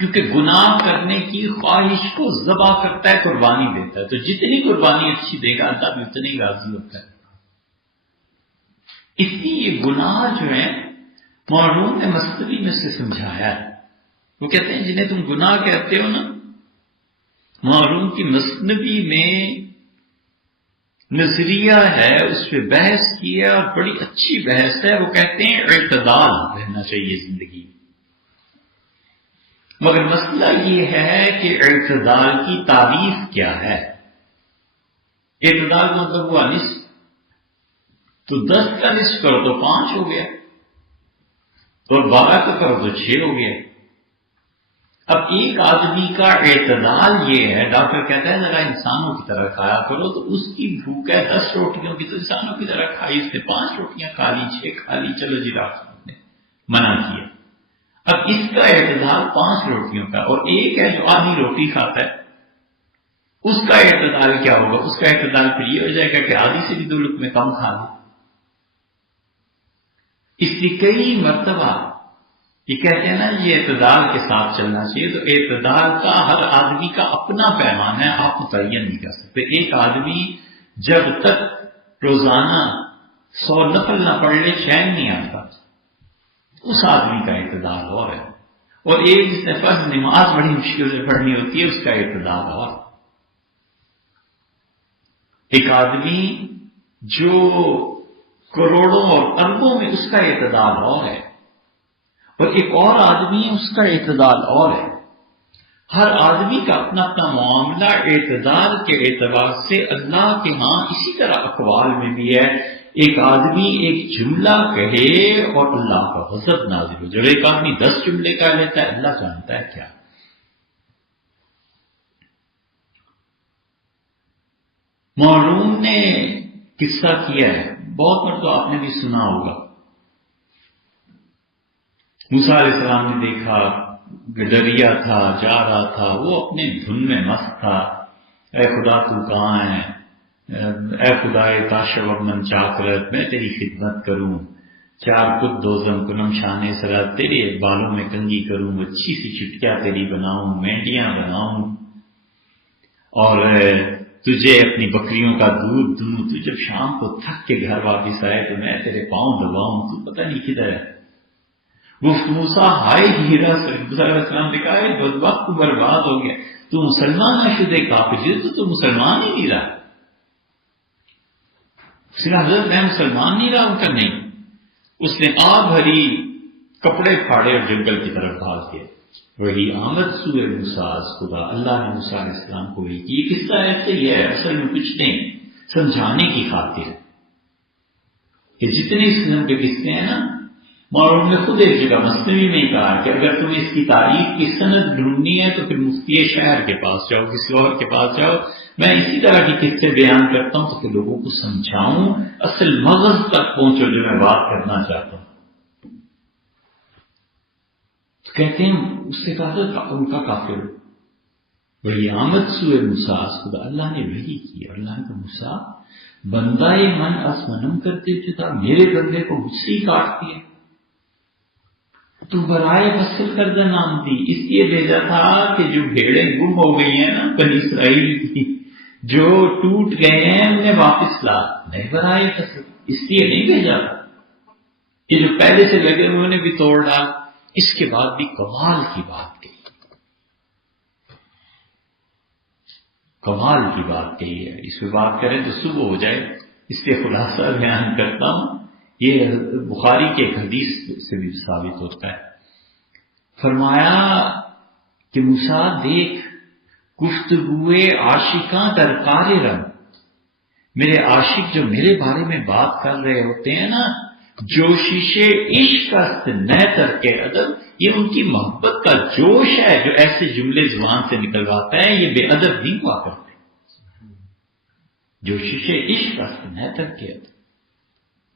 کیونکہ گناہ کرنے کی خواہش کو ذبح کرتا ہے، قربانی دیتا ہے. تو جتنی قربانی اچھی دے گا اللہ بھی اتنی راضی ہوتا ہے. اس لیے یہ گناہ جو ہے معروف نے مصنوی میں سے سمجھایا ہے. وہ کہتے ہیں جنہیں تم گناہ کہتے ہو نا، معروف کی مصنوی میں نظریہ ہے، اس پہ بحث کی ہے اور بڑی اچھی بحث ہے. وہ کہتے ہیں اعتدال رہنا چاہیے زندگی میں. مگر مسئلہ یہ ہے کہ اعتدال کی تعریف کیا ہے. اعتدال مطلب ہوا نصف، تو 10 کا نصف کرو تو 5 ہو گیا، اور 12 کا کرو تو 6 ہو گیا. اب ایک آدمی کا اعتدال یہ ہے، ڈاکٹر کہتا ہے ذرا انسانوں کی طرح کھایا کرو، تو اس کی بھوک ہے 10 روٹیوں کی، تو انسانوں کی طرح کھائی، اس نے 5 روٹیاں کھا لی، 6 کھا لی، چلو جی ڈاکٹر نے منع کیا. اب اس کا اعتدال 5 روٹیوں کا، اور ایک ہے جو آدھی روٹی کھاتا ہے، اس کا اعتدال کیا ہوگا؟ اس کا اعتدال پھر یہ ہو جائے گا کہ آدھی سے بھی 2 لقمے کم کھا لے. اس لیے کئی مرتبہ یہ کہتے ہیں نا یہ اعتدال کے ساتھ چلنا چاہیے. تو اعتدال کا ہر آدمی کا اپنا پیمانہ ہے، آپ متعین نہیں کر سکتے. ایک آدمی جب تک روزانہ 100 نفل نہ پڑھ لے چین نہیں آتا، اس آدمی کا اعتدال اور ہے. اور ایک جس نے فرض نماز بڑی مشکل سے پڑھنی ہوتی ہے، اس کا اعتدال اور. ایک آدمی جو کروڑوں اور اربوں میں اس کا اعتدال اور ہے، اور ایک اور آدمی اس کا اعتدال اور ہے۔ ہر آدمی کا اپنا اپنا معاملہ اعتدال کے اعتبار سے اللہ کے ہاں اسی طرح اقوال میں بھی ہے۔ ایک آدمی ایک جملہ کہے اور اللہ کا غضب نازل ہو جائے، ایک آدمی 10 جملے کہہ لیتا ہے، اللہ جانتا ہے کیا۔ معلوم نے قصہ کیا ہے، بہت مرتبہ آپ نے بھی سنا ہوگا۔ موسیٰ علیہ السلام نے دیکھا گڈریا تھا، جا رہا تھا، وہ اپنے دھن میں مست تھا۔ اے خدا تو کہاں ہے؟ اے خدا کاش من چاکرت، میں تیری خدمت کروں، 4 خود دوزم کنم شان سرت، تیرے بالوں میں کنگھی کروں، اچھی سی چٹکیاں تیری بناؤں، مینڈیاں بناؤں، اور تجھے اپنی بکریوں کا دودھ دوں، تو جب شام کو تھک کے گھر واپس آئے تو میں تیرے پاؤں دباؤں، تو پتہ نہیں کدھر ہے۔ وہ موسیٰ ہائے ہیرا سے موسیٰ علیہ السلام نے کہا بدبخت تو برباد ہو گیا، تو مسلمان نشدے کافر، تو مسلمان ہی نہیں رہا۔ اس نے حضرت میں مسلمان نہیں رہا ہوں کہ نہیں۔ اس نے آگ بھری، کپڑے پھاڑے اور جنگل کی طرف بھاگ گیا۔ وہی آمد سوئے موسیٰ از خدا، اللہ نے موسیٰ علیہ السلام کو وہی کی۔ یہ قصہ ایسے ہی ہے، اصل میں کچھ نہیں، سمجھانے کی خاطر کہ جتنے اس قسم کے قصے ہیں نا، معلوم نے خود ایک جگہ مثنوی میں ہی کہا کہ اگر تمہیں اس کی تاریخ کی سند ڈھونڈنی ہے تو پھر مفتی شہر کے پاس جاؤ، کسی اور کے پاس جاؤ۔ میں اسی طرح کی قصے بیان کرتا ہوں تو کہ لوگوں کو سمجھاؤں، اصل مغز تک پہنچو جو میں بات کرنا چاہتا ہوں۔ کہتے ہیں اس سے کہا تھا ان کا کافر وہی آمد سوئے موسیٰ از خدا، اللہ نے وہی کی، اور اللہ نے کہا موسیٰ بندہ من از منم کرتے تھا، میرے بندے کو مجھ سے ہی کاٹتی ہے، تو برائے فصل کردہ نام دی، اس لیے بھیجا تھا کہ جو بھیڑیں گم ہو گئی ہیں نا بنی اسرائیل کی، جو ٹوٹ گئے ہیں انہیں واپس لا، نہیں برائے فصل، اس لیے نہیں بھیجا تھا۔ یہ جو پہلے سے لگے انہوں نے بھی توڑ ڈال۔ اس کے بعد بھی کمال کی بات کہی، کمال کی بات کہی ہے۔ اس پہ بات کریں تو صبح ہو جائے، اس لیے خلاصہ بیان کرتا ہوں۔ یہ بخاری کے ایک حدیث سے بھی ثابت ہوتا ہے۔ فرمایا کہ موسیٰ دیکھ گفتگوئے عاشقاں در کار رنگ، میرے عاشق جو میرے بارے میں بات کر رہے ہوتے ہیں نا، جوشش عشق است نہ ترک ادب، یہ ان کی محبت کا جوش ہے جو ایسے جملے زبان سے نکلواتا ہے، یہ بے ادب نہیں ہوا کرتے۔ جوشش عشق است نہ ترک ادب،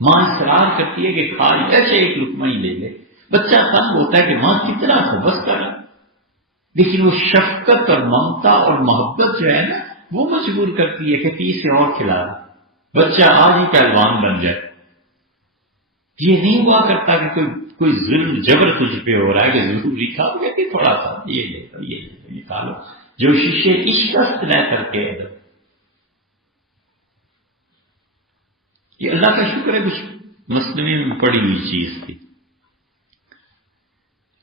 ماں اصرار کرتی ہے کہ کھا لیا، چاہے ایک لقمہ ہی لے لے، بچہ تنگ ہوتا ہے کہ ماں کتنا ہو بس کر، لیکن وہ شفقت اور ممتا اور محبت جو ہے نا وہ مجبور کرتی ہے کہ 30 اور کھلا دے، بچہ آج ہی پہلوان بن جائے۔ یہ نہیں ہوا کرتا کہ کوئی ظلم جبر تجھ پہ ہو رہا ہے کہ ضروری کھاؤ گے کہ تھوڑا سا یہ لے لو، یہ کھا لو، جو شیشے عشق نہ کر کے ادب۔ یہ اللہ کا شکر ہے کچھ مثنوی میں پڑی ہوئی چیز تھی۔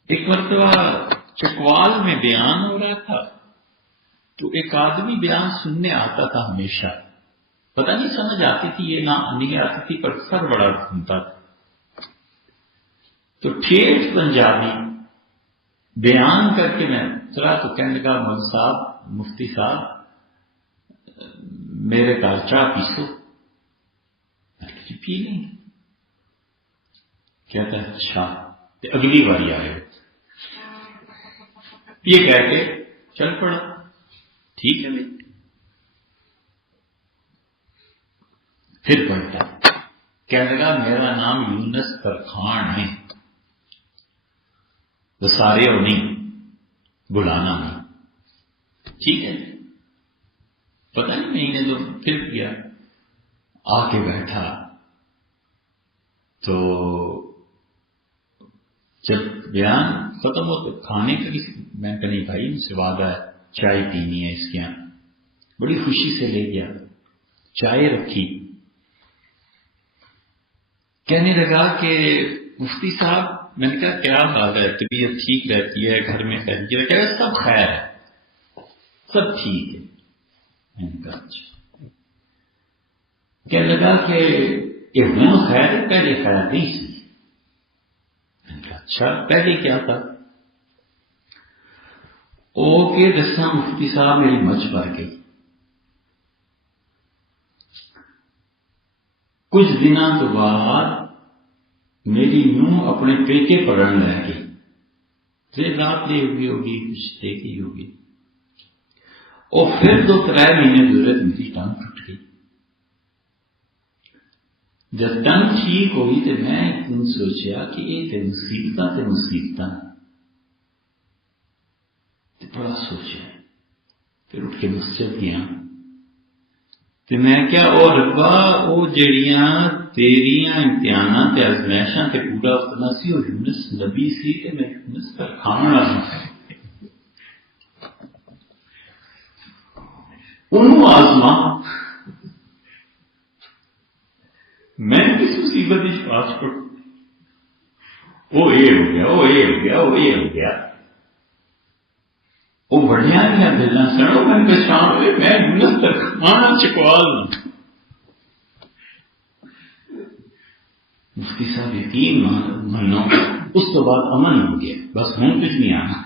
ایک مرتبہ چکوال میں بیان ہو رہا تھا تو ایک آدمی بیان سننے آتا تھا، ہمیشہ پتہ نہیں سمجھ آتی تھی یہ نہ نہیں آتی تھی، پر سر بڑا سنتا تھا۔ تو ٹھیٹھ پنجابی بیان کر کے میں اترا تو کہنے لگا مول صاحب، مفتی صاحب میرے گھر چاہ پیسو، پی لیں گے، کہتا ہے اچھا، اگلی باری آئے یہ کہہ کے چل پڑا، ٹھیک ہے بھائی۔ پھر پڑھتا کہنے لگا میرا نام یونس ترخان ہے، وسارے اور نہیں، بلانا نہیں، ٹھیک ہے۔ پتہ نہیں مہینے دو پھر گیا، آ کے بیٹھا تو جب بیان ختم ہو تو کھانے کا میں کہ نہیں بھائی مجھ سے وعدہ ہے، چائے پینی ہے اس کے یہاں، بڑی خوشی سے لے گیا، چائے رکھی، کہنے لگا کہ مفتی صاحب، میں نے کہا کیا حال ہے، طبیعت ٹھیک رہتی ہے، گھر میں خیریت؟ کہا سب خیر ہے، سب ٹھیک ہے۔ میں نے کہا اچھا۔ کہنے لگا کہ یہ ہوں خیر ہے، پہلے خیر نہیں سی۔ میں نے کہا اچھا پہلے کیا تھا؟ او کہ دساں مفتی صاحب میری مجھ بھر گئی، کچھ دنوں تو بعد میری نوح اپنے پیکے پڑھن لے گئی، پھر رات لے ہوئی ہوگی، کچھ دیکھی ہوگی، اور پھر 2-3 مہینے گزرے میری ٹانگ ٹوٹ گئی۔ جب ٹنگ ٹھیک ہوئی تو میں ایک دن سوچا کہ یہ مصیبت بڑا سوچا، پھر اٹھ کے مسجد گیا تو میں کیا او ربا او جڑیاں تیریاں امتحانات تے آزمائشاں تے پورا اتنا سی، اور یونس نبی سی کہ میں یونس پر کھانا انہوں آزما، میں کس مصیبت پاس پڑوں، وہ یہ ہو گیا، وہ یہ ہو گیا، وہ یہ ہو گیا، وہ بڑھیا گیا دلہ سڑو، میں پہچان ہوئے میں یونس تک مانا چکوال ہوں۔ مفتی صاحب یقین منو اس تو بعد امن ہو گیا، بس ہوں کچھ نہیں آنا۔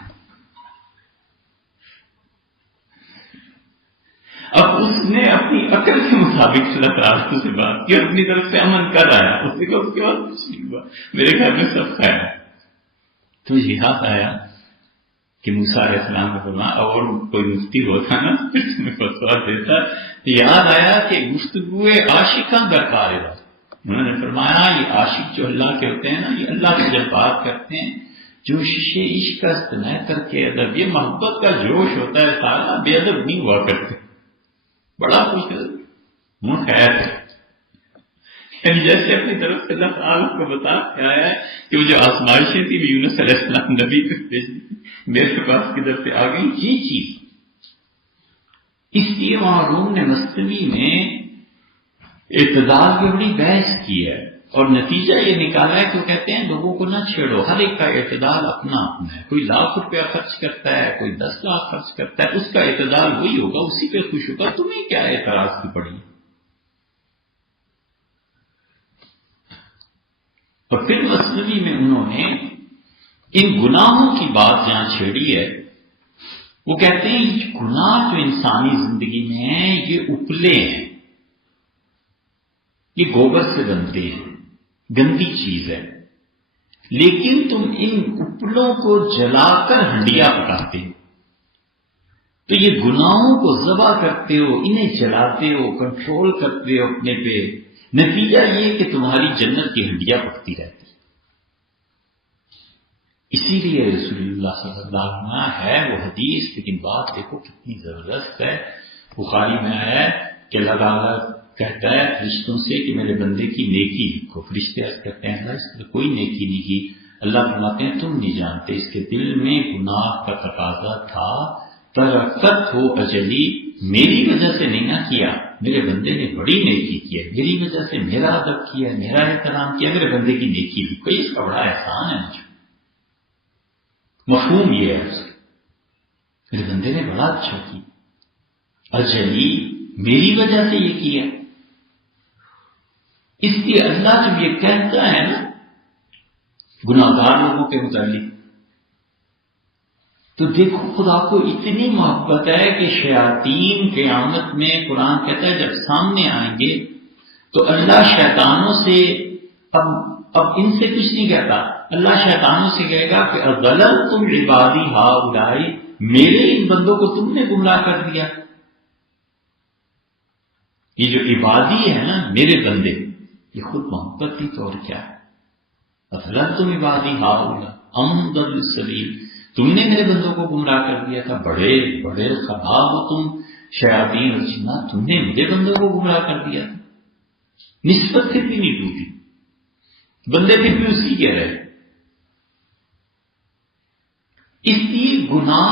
اب اس نے اپنی عقل کے مطابق اللہ تعالیٰ سے بات کی، اپنی طرف سے امن کر آیا، اس نے کہا اس کے بعد کچھ نہیں ہوا، میرے گھر میں سب خیر ہے۔ تو یاد آیا کہ موسیٰ علیہ السلام نے فرمایا، اور کوئی مفتی ہوتا نا پھر تمہیں فتویٰ دیتا، یاد آیا کہ گفتگو عاشقاں درکار ہے۔ انہوں نے فرمایا یہ عاشق جو اللہ کے ہوتے ہیں نا، یہ اللہ سے جب بات کرتے ہیں جو شیشے عشق کا استناء کر کے ادب، یہ محبت کا جوش ہوتا ہے، سارا بے ادب نہیں ہوا کرتے، بڑا خوش ہے، خیر ہے۔ یعنی جیسے اپنی طرف سے اللہ تعالیٰ کو بتا کے آیا ہے کہ وہ جو آزمائشیں تھی یونس علیہ السلام نبی کو بھیجی میرے پاس کدھر سے آ گئی، یہ چیز اس لیے وہاں روم نے مستوی میں اعتدال کی بڑی بحث کی ہے، اور نتیجہ یہ نکالا ہے کہ وہ کہتے ہیں لوگوں کو نہ چھیڑو، ہر ایک کا اعتدال اپنا اپنا ہے، کوئی 1,00,000 روپیہ خرچ کرتا ہے، کوئی 10 لاکھ خرچ کرتا ہے، اس کا اعتدال وہی ہوگا، اسی پہ خوش ہوگا، تمہیں کیا اعتراض کی پڑی۔ اور پھر مصنوی میں انہوں نے ان گناہوں کی بات جہاں چھیڑی ہے، وہ کہتے ہیں یہ گناہ جو انسانی زندگی میں ہیں یہ اپلے ہیں، یہ گوبر سے بنتے ہیں، گندی چیز ہے، لیکن تم ان اپلوں کو جلا کر ہنڈیا پکاتے ہو، تو یہ گناہوں کو ذبح کرتے ہو، انہیں جلاتے ہو، کنٹرول کرتے ہو اپنے پہ، نتیجہ یہ کہ تمہاری جنت کی ہنڈیاں پکتی رہتی۔ اسی لیے رسول اللہ صلی اللہ علیہ وسلم ہے وہ حدیث، لیکن بات دیکھو کتنی زبردست ہے، بخاری میں ہے کہ اللہ تعالیٰ کہتا ہے فرشتوں سے کہ میرے بندے کی نیکی لکھو، فرشتے عرض کرتے ہیں اللہ اس نے کوئی نیکی نہیں کی، اللہ فرماتے ہیں تم نہیں جانتے اس کے دل میں گناہ کا تقاضا تھا، ترکت ہو اجلی، میری وجہ سے نہیں نہ کیا، میرے بندے نے بڑی نیکی کی ہے، میری وجہ سے میرا ادب کیا، میرا احترام کیا، میرے بندے کی نیکی لکھو، اس کا بڑا احسان ہے مجھے۔ مفہوم یہ ہے میرے بندے نے بڑا اچھا کیا، اجلی میری وجہ سے یہ کیا۔ اس لیے اللہ جب یہ کہتا ہے نا گناہگار لوگوں کے متعلق، تو دیکھو خدا کو اتنی محبت ہے کہ شیاطین قیامت میں قرآن کہتا ہے جب سامنے آئیں گے تو اللہ شیطانوں سے اب ان سے کچھ نہیں کہتا، اللہ شیطانوں سے کہے گا کہ اضللتم عبادی ہؤلاء، میرے ان بندوں کو تم نے گمراہ کر دیا۔ یہ جو عبادی ہے نا میرے بندے، یہ خود محبت ہی تو اور کیا ہے۔ اضللتم عبادی ہؤلاء ام ضلوا السبیل، تم نے میرے بندوں کو گمراہ کر دیا تھا، بڑے بڑے خراب ہو تم شیاطین اور جنات، تم نے میرے بندوں کو گمراہ کر دیا تھا۔ نسبت پھر بھی نہیں ٹوٹی، بندے پھر بھی اسی کے رہے۔ اس لیے گناہ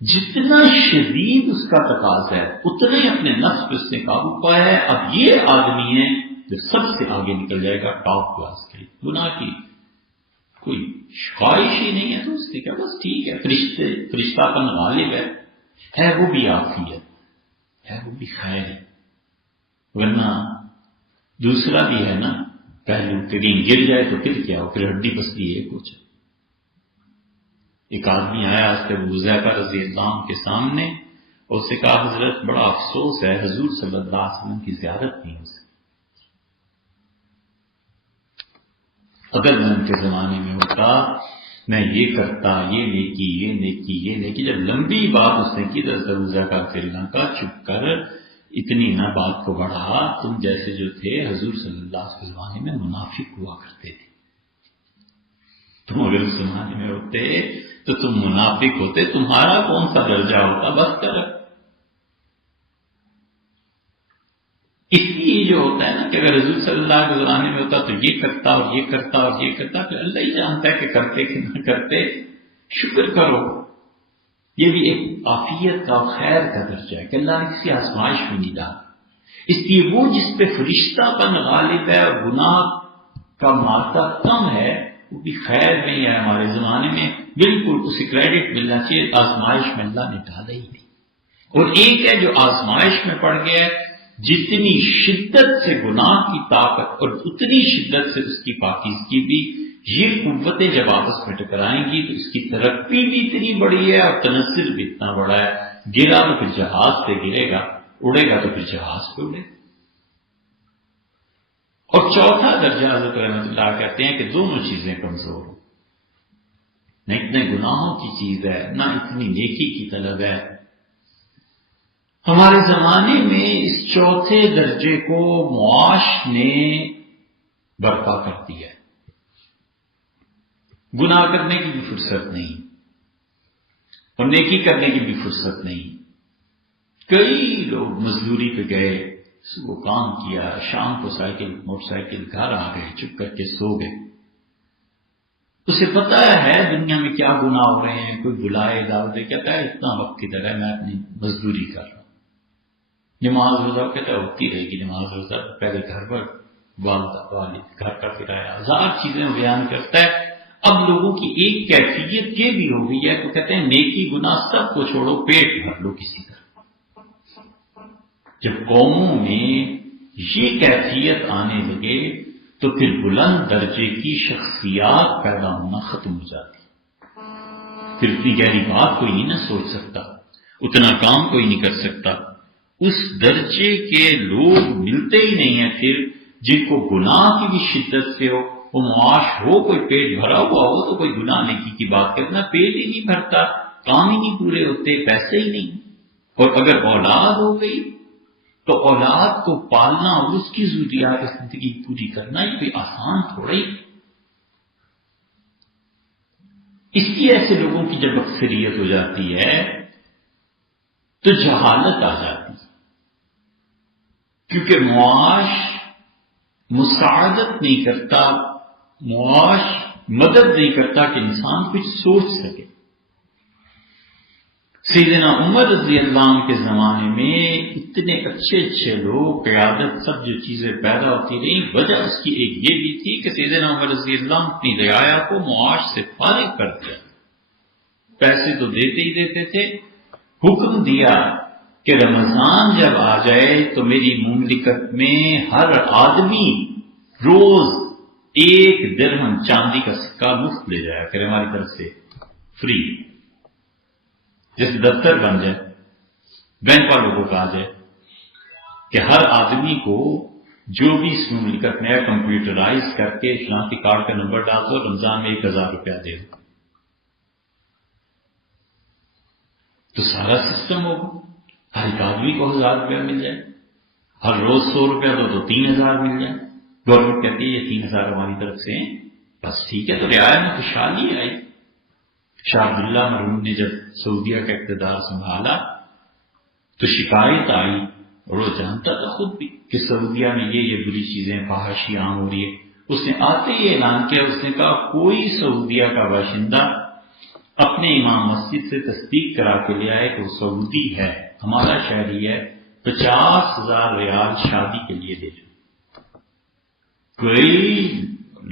جتنا شدید اس کا تقاضا ہے اتنا ہی اپنے نفس پہ اس نے قابو پایا ہے۔ اب یہ آدمی ہے جو سب سے آگے نکل جائے گا ٹاپ کلاس کے، گناہ کی کوئی خواہش ہی نہیں ہے تو اس نے کہا بس ٹھیک ہے، فرشتہ پن غالب ہے وہ بھی عافیت ہے، وہ بھی خیر ہے، ورنہ دوسرا بھی ہے نا پہلو کہ گر جائے تو پھر کیا ہو، پھر ہڈی پسلی ہے کچھ. ایک آدمی آیا اس کے حذیفہ رضی اللہ عنہ کے سامنے اور اس سے کہا حضرت بڑا افسوس ہے حضور صلی اللہ علیہ وسلم کی زیارت نہیں ہو سکی. اگر میں ان کے زمانے میں ہوتا میں یہ کرتا، یہ نیکی یہ نیکی یہ نیکی. جب لمبی بات اس نے کی تو حذیفہ رضی اللہ عنہ کا چپ کر اتنی نہ بات کو بڑھا، تم جیسے جو تھے حضور صلی اللہ علیہ وسلم کے زمانے میں منافق ہوا کرتے تھے. تم اگر اس زمانے میں ہوتے تو تم منافق ہوتے، تمہارا کون سا درجہ ہوتا؟ بس کر. اس لیے جو ہوتا ہے نا کہ اگر حضور صلی اللہ کے زمانے میں ہوتا تو یہ کرتا اور یہ کرتا اور یہ کرتا، پھر اللہ ہی جانتا ہے کہ کرتے کہ نہ کرتے. شکر کرو، یہ بھی ایک عافیت کا خیر کا درجہ ہے کہ اللہ نے کسی آزمائش میں نہیں ڈالا. اس لیے وہ جس پہ فرشتہ پن غالب ہے اور گناہ کا مادہ کم ہے وہ بھی خیر میں ہی ہے. ہمارے زمانے میں بالکل اسے کریڈٹ ملنا چاہیے، آزمائش میں اللہ نے ڈالا ہی نہیں. اور ایک ہے جو آزمائش میں پڑ گیا، جتنی شدت سے گناہ کی طاقت اور اتنی شدت سے اس کی پاکیزگی بھی، یہ قوتیں جب آپس میں ٹکرائیں گی تو اس کی ترقی بھی اتنی بڑی ہے اور تنزل بھی اتنا بڑا ہے. گرا تو پھر جہاز پہ گرے گا، اڑے گا تو پھر جہاز پہ اڑے گا. اور چوتھا درجہ حضرت رحمۃ اللہ کہتے ہیں کہ دونوں چیزیں کمزور ہوں، نہ اتنے گناہوں کی چیز ہے نہ اتنی نیکی کی طلب ہے. ہمارے زمانے میں اس چوتھے درجے کو معاش نے برپا کر دیا ہے. گناہ کرنے کی بھی فرصت نہیں اور نیکی کرنے کی بھی فرصت نہیں. کئی لوگ مزدوری پہ گئے، صبح کام کیا، شام کو موٹر سائیکل گھر آ گئے، چپ کر کے سو گئے. اسے پتا ہے دنیا میں کیا گناہ ہو رہے ہیں. کوئی بلائے دعوت دے، کہتا ہے اتنا وقت کدھر ہے، میں اپنی مزدوری کر رہا ہوں. نماز روزہ کہتا ہے ہوتی رہے گی نماز روزہ، پہلے گھر پر والد گھر کا کرایہ، ہزار چیزیں بیان کرتا ہے. اب لوگوں کی ایک کیفیت یہ بھی ہو گئی ہے تو کہتے ہیں نیکی گناہ سب کو چھوڑو، پیٹ بھر لو کسی طرح. جب قوموں میں یہ کیفیت آنے لگے تو پھر بلند درجے کی شخصیات پیدا ہونا ختم ہو جاتی. پھر اتنی گہری بات کوئی نہیں نہ سوچ سکتا، اتنا کام کوئی نہیں کر سکتا. اس درجے کے لوگ ملتے ہی نہیں ہیں پھر جن کو گناہ کی بھی شدت سے ہو، وہ معاش ہو، کوئی پیٹ بھرا ہوا ہو تو کوئی گناہ نیکی کی بات کرنا، پیٹ ہی نہیں بھرتا، کام ہی نہیں پورے ہوتے، پیسے ہی نہیں. اور اگر اولاد ہو گئی تو اولاد کو پالنا اور اس کی ضروریات زندگی پوری کرنا یہ کوئی آسان تھوڑا ہی. اس لیے ایسے لوگوں کی جب اکثریت ہو جاتی ہے تو جہالت آ جاتی ہے، کیونکہ معاش مساعدت نہیں کرتا، معاش مدد نہیں کرتا کہ انسان کچھ سوچ سکے. سیدنا عمر رضی اللہ عنہ کے زمانے میں اتنے اچھے اچھے لوگ، قیادت، سب جو چیزیں پیدا ہوتی رہی، وجہ اس کی ایک یہ بھی تھی کہ سیدنا عمر رضی اللہ عنہ اپنی رعایا کو معاش سے فارغ کر دیا. پیسے تو دیتے ہی دیتے تھے، حکم دیا کہ رمضان جب آ جائے تو میری مملکت میں ہر آدمی روز 1 درہم چاندی کا سکہ مفت لے جایا کرے ہماری طرف سے، فری. جیسے دفتر بن جائے، بینک والوں کو کہا جائے کہ ہر آدمی کو جو بھی اس مملکت میں کمپیوٹرائز کر کے شناختی کارڈ کا نمبر ڈال دو، رمضان میں 1000 روپیہ دے دو. تو سارا سسٹم ہوگا، ہر ایک آدمی کو 1000 روپیہ مل جائے، ہر روز 100 روپیہ دو تو 3000 مل جائے. گورنمنٹ کہتی ہے یہ 3000 ہماری طرف سے ہیں، بس ٹھیک ہے. تو رعایا میں خوشحالی آئی. شاہ عبداللہ مرحوم نے جب سعودیہ کا اقتدار سنبھالا تو شکایت آئی، اور وہ جانتا تھا خود بھی کہ سعودیہ میں یہ بری چیزیں فحاشی عام ہو رہی ہے. اس نے آتے ہی اعلان کیا، اس نے کہا کوئی سعودیہ کا باشندہ اپنے امام مسجد سے تصدیق کرا کے لے آئے کہ وہ سعودی ہے، ہمارا شہری ہے، 50,000 ریال شادی کے لیے دے دو. کوئی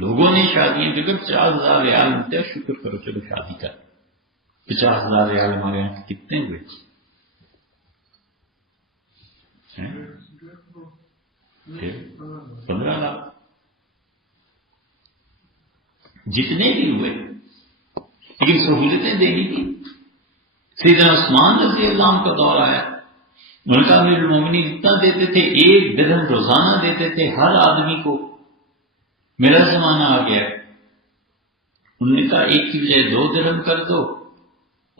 لوگوں نے شادیاں جو کہ 50,000 ریال ملتے ہیں، شکر کرو چلو شادی کر. 50,000 ریال ہمارے یہاں کتنے ہوئے؟ 15 لاکھ جتنے بھی ہوئے، لیکن سہولتیں دینی تھی۔ سیدنا عثمان رضی اللہ عنہ کا دور آیا، ملکہ امیر المومنین اتنا دیتے تھے، 1 درہم روزانہ دیتے تھے ہر آدمی کو۔ میرا زمانہ آ گیا، انہوں نے کہا 1 کی بجائے 2 درہم کر دو،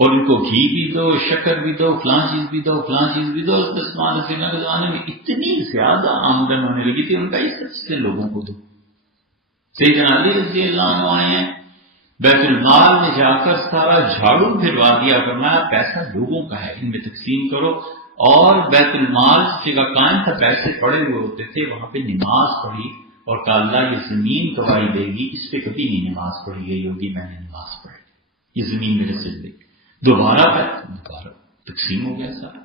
اور ان کو گھی بھی دو، شکر بھی دو، فلاں چیز بھی دو، فلاں چیز بھی دو۔ عثمان رضی اللہ کے زمانے میں اتنی زیادہ آمدن ہونے لگی تھی، ان کا اس طرح سے لوگوں کو دو۔ سیدنا علی رضی اللہ عنہ آئے ہیں، بیت المال میں جا کر سارا جھاڑو پھروا دیا، فرمایا پیسہ لوگوں کا ہے، ان میں تقسیم کرو۔ اور بیت المال جگہ قائم تھا، پیسے پڑے ہوئے ہوتے تھے، وہاں پہ نماز پڑھی اور کہا اللہ یہ زمین گواہی دے گی، اس پہ کبھی نہیں نماز پڑھی گئی ہوگی، میں نے نماز پڑھی، یہ زمین میرے سجدے کی۔ دوبارہ تقسیم ہو گیا سارا۔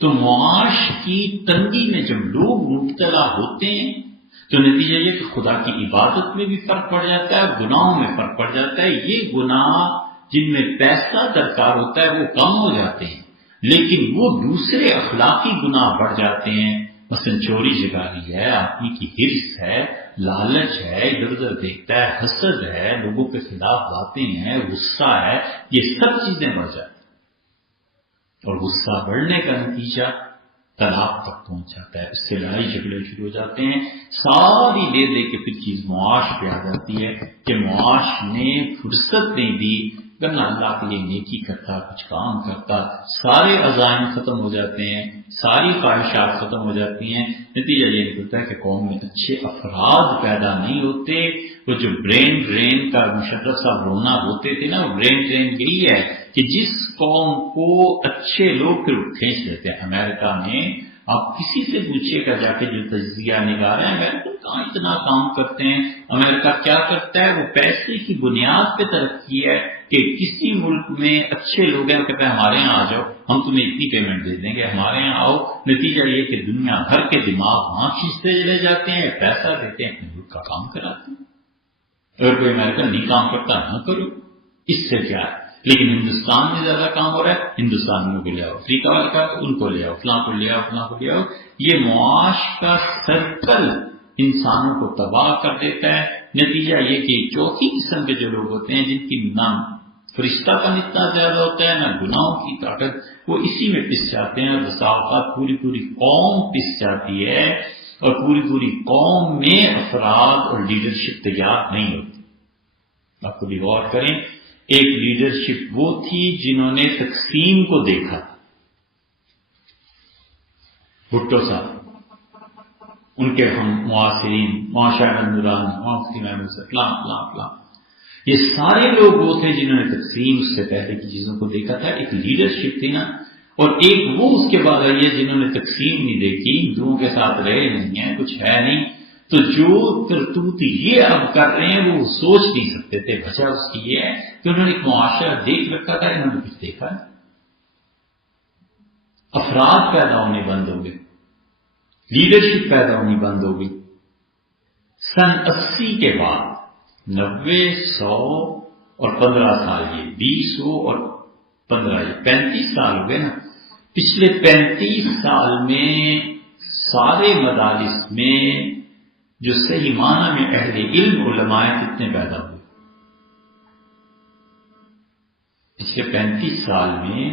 تو معاش کی تنگی میں جب لوگ مبتلا ہوتے ہیں تو نتیجہ یہ کہ خدا کی عبادت میں بھی فرق پڑ جاتا ہے، گناہوں میں فرق پڑ جاتا ہے۔ یہ گناہ جن میں پیسہ درکار ہوتا ہے وہ کم ہو جاتے ہیں، لیکن وہ دوسرے اخلاقی گناہ بڑھ جاتے ہیں۔ مثلا چوری چکاری ہے، آدمی کی حرص ہے، لالچ ہے، ادھر ادھر دیکھتا ہے، حسد ہے، لوگوں کے خلاف باتیں ہیں، غصہ ہے، یہ سب چیزیں بڑھ جاتی ہیں۔ اور غصہ بڑھنے کا نتیجہ طلاق تک پہنچ جاتا ہے، اس سے لڑائی جھگڑے شروع ہو جاتے ہیں، ساری لے دے کے پھر چیز معاش پہ آ جاتی ہے کہ معاش نے فرصت نہیں دی ورنہ اللہ کے لیے نیکی کرتا، کچھ کام کرتا، سارے عزائم ختم ہو جاتے ہیں، ساری خواہشات ختم ہو جاتی ہیں۔ نتیجہ یہ نکلتا ہے کہ قوم میں اچھے افراد پیدا نہیں ہوتے۔ وہ جو برین ڈرین کا مشرف صاحب رونا ہوتے تھے نا، وہ برین ڈرین یہی ہے کہ جس قوم کو اچھے لوگ پھر کھینچ لیتے ہیں۔ امریکہ میں آپ کسی سے پوچھیے گا جا کے جو تجزیہ نگار ہیں، امریکہ کہاں اتنا کام کرتے ہیں، امریکہ کیا کرتا ہے، وہ پیسے کی بنیاد پہ ترقی ہے کہ کسی ملک میں اچھے لوگ ہیں، کہتے ہیں ہمارے یہاں آ جاؤ، ہم تمہیں اتنی پیمنٹ دے دیں گے، ہمارے یہاں آؤ۔ نتیجہ یہ کہ دنیا بھر کے دماغ وہاں کھینچتے چلے جاتے ہیں، پیسہ دیتے ہیں، اپنے ملک کا کام کراتے ہیں۔ اگر کوئی امریکہ نہیں کام کرتا نہ کرو، اس سے کیا ہے۔ لیکن ہندوستان میں زیادہ کام ہو رہا ہے، ہندوستانیوں کو لے آؤ، افریقہ والے کا ان کو لے آؤ، فلاں کو لے آؤ، فلاں کو لے آؤ۔ یہ معاش کا سرکل انسانوں کو تباہ کر دیتا ہے۔ نتیجہ یہ کہ چوتھی قسم کے جو لوگ ہوتے ہیں، جن کی نہ فرشتہ پن اتنا زیادہ ہوتا ہے، نہ گناہوں کی طاقت، وہ اسی میں پس جاتے ہیں، اور بسا اوقات پوری قوم پس جاتی ہے، اور پوری قوم میں افراد اور لیڈرشپ تیار نہیں ہوتی۔ آپ کو بھی غور کریں، ایک لیڈرشپ وہ تھی جنہوں نے تقسیم کو دیکھا، بھٹو صاحب، ان کے ہم معاصرین، معاشر نوران، مفتی محمود فلاں، یہ سارے لوگ وہ تھے جنہوں نے تقسیم اس سے پہلے کی چیزوں کو دیکھا تھا۔ ایک لیڈرشپ تھی نا، اور ایک وہ اس کے بعد آئی ہے جنہوں نے تقسیم نہیں دیکھی، ہندوؤں کے ساتھ رہے نہیں ہیں، کچھ ہے نہیں، تو جو کرتوت یہ اب کر رہے ہیں وہ سوچ نہیں سکتے تھے۔ وجہ اس کی یہ ہے کہ انہوں نے ایک معاشرہ دیکھ رکھا تھا، انہوں نے کچھ دیکھا، افراد پیدا ہونے بند ہو گئے، لیڈرشپ پیدا ہونی بند ہو گئی۔ سن 80 کے بعد 90، 100 اور 15 سال، یہ 20 اور 15، یہ 35 سال ہو گئے نا۔ پچھلے 35 سال میں سارے مدارس میں جو صحیح معنی میں اہل علم علماء کتنے پیدا ہوئے؟ پچھلے 35 سال میں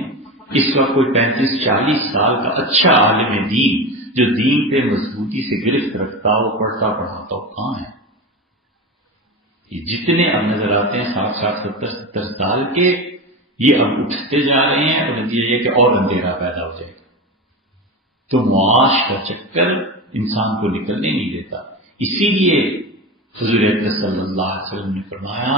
اس وقت کوئی 35-40 سال کا اچھا عالم دین جو دین پہ مضبوطی سے گرفت رکھتا ہو، پڑھتا پڑھاتا ہو، کہاں ہے؟ یہ جتنے اب نظر آتے ہیں 60 70 سال کے، یہ اب اٹھتے جا رہے ہیں، اور نتیجہ یہ کہ اور اندھیرا پیدا ہو جائے گا۔ تو معاش کا چکر انسان کو نکلنے نہیں دیتا۔ اسی لیے حضور اکرم صلی اللہ علیہ وسلم نے فرمایا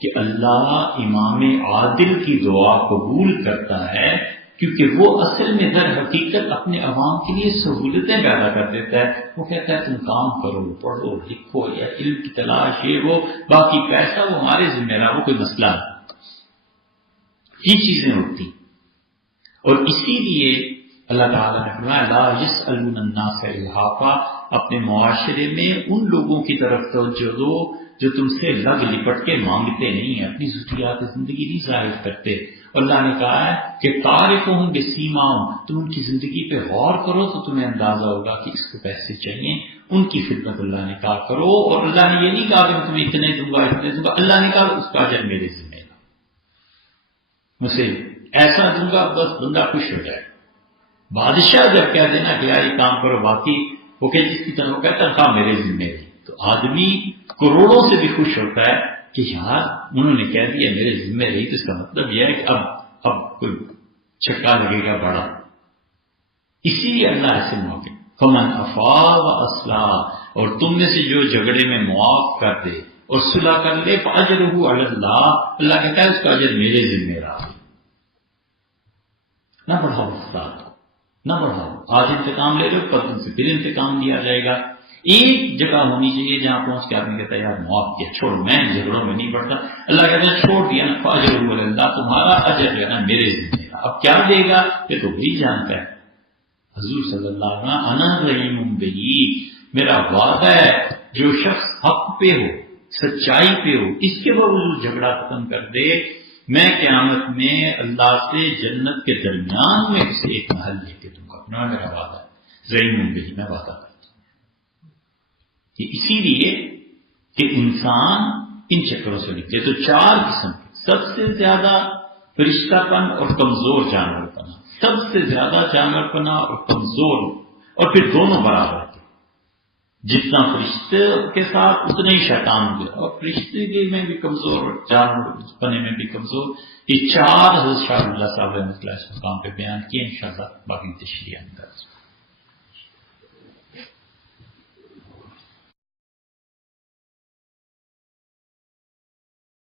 کہ اللہ امام عادل کی دعا قبول کرتا ہے، کیونکہ وہ اصل میں در حقیقت اپنے عوام کے لیے سہولتیں پیدا کر دیتا ہے۔ وہ کہتا ہے تم کام کرو، پڑھو لکھو، یا علم کی تلاش، یہ وہ، باقی پیسہ وہ ہمارے ذمہ رہا، وہ کوئی مسئلہ نہیں۔ یہ چیزیں ہوتی، اور اسی لیے اللہ تعالیٰ نے فرمایا لا یسألون الناس الحافا، اپنے معاشرے میں ان لوگوں کی طرف توجہ دو جو تم سے لگ لپٹ کے مانگتے نہیں ہیں، اپنی ضروریات زندگی نہیں ظاہر کرتے، اللہ نے کہا ہے کہ تعرفہم بسیماہم، تم ان کی زندگی پہ غور کرو تو تمہیں اندازہ ہوگا کہ اس کو پیسے چاہیے، ان کی خدمت اللہ نے کہا کرو. اور اللہ نے یہ نہیں کہا کہ میں تمہیں اتنے دوں گا اتنے دوں گا، اللہ نے کہا اس کا اجر میرے ذمہ ہے، مجھے ایسا دوں گا بس بندہ خوش ہو جائے. بادشاہ جب کہہ دینا کہ یار یہ کام کرو، باقی وہ کہ جس کی طرح کہتا ہے کام میرے ذمہ ہے، تو آدمی کروڑوں سے بھی خوش ہوتا ہے کہ یار انہوں نے کہہ دیا میرے ذمہ رہی، تو اس کا مطلب یہ ہے کہ اب کوئی چھکا لگے گا بڑا. اسی لیے اللہ ایسے موقع فمن عفا و اصلاح، اور تم میں سے جو جھگڑے میں معاف کر دے اور صلح کر لے فاجرہ علی اللہ، اللہ کہتا ہے اس کا اجر میرے ذمہ رہا. نہ بڑھاؤ افراد کو، نہ بڑھاؤ. آج انتقام لے لو، کل تم سے پھر انتقام لیا جائے گا. ایک جگہ ہونی چاہیے جہاں پہنچ کے آدمی کہتا ہے یار معاف کیا، چھوڑ، میں جھگڑوں میں نہیں پڑتا. اللہ کہتا ہے چھوڑ دیا نا، فاجرہ علی اللہ، تمہارا اجر جو ہے نا میرے ذمہ رہا. اب کیا دے گا یہ تو وہی جانتا ہے. حضور صلی اللہ علیہ وسلم انا رحیم بہی، میرا وعدہ ہے جو شخص حق پہ ہو، سچائی پہ ہو، اس کے باوجود جھگڑا ختم کر دے، میں قیامت میں اللہ سے جنت کے درمیان میں اسے ایک محل لے کے دوں گا. میرا وعدہ ہے، رحیم بہی، میں وعدہ کرتا ہوں. اسی لیے کہ انسان ان چکروں سے نکلے تو 4 قسم کے، سب سے زیادہ فرشتہ پن اور کمزور جانور پنا، سب سے زیادہ جانور پنا اور کمزور، اور پھر دونوں برابر کے. جتنا فرشتے کے ساتھ اتنا ہی شیطان بھی، اور فرشتے میں بھی کمزور اور جانور پنے میں بھی کمزور. یہ 4 حضرت شاہ اللہ صاحب نے اس مقام پہ بیان کیے، انشاءاللہ باقی تشریح اندر.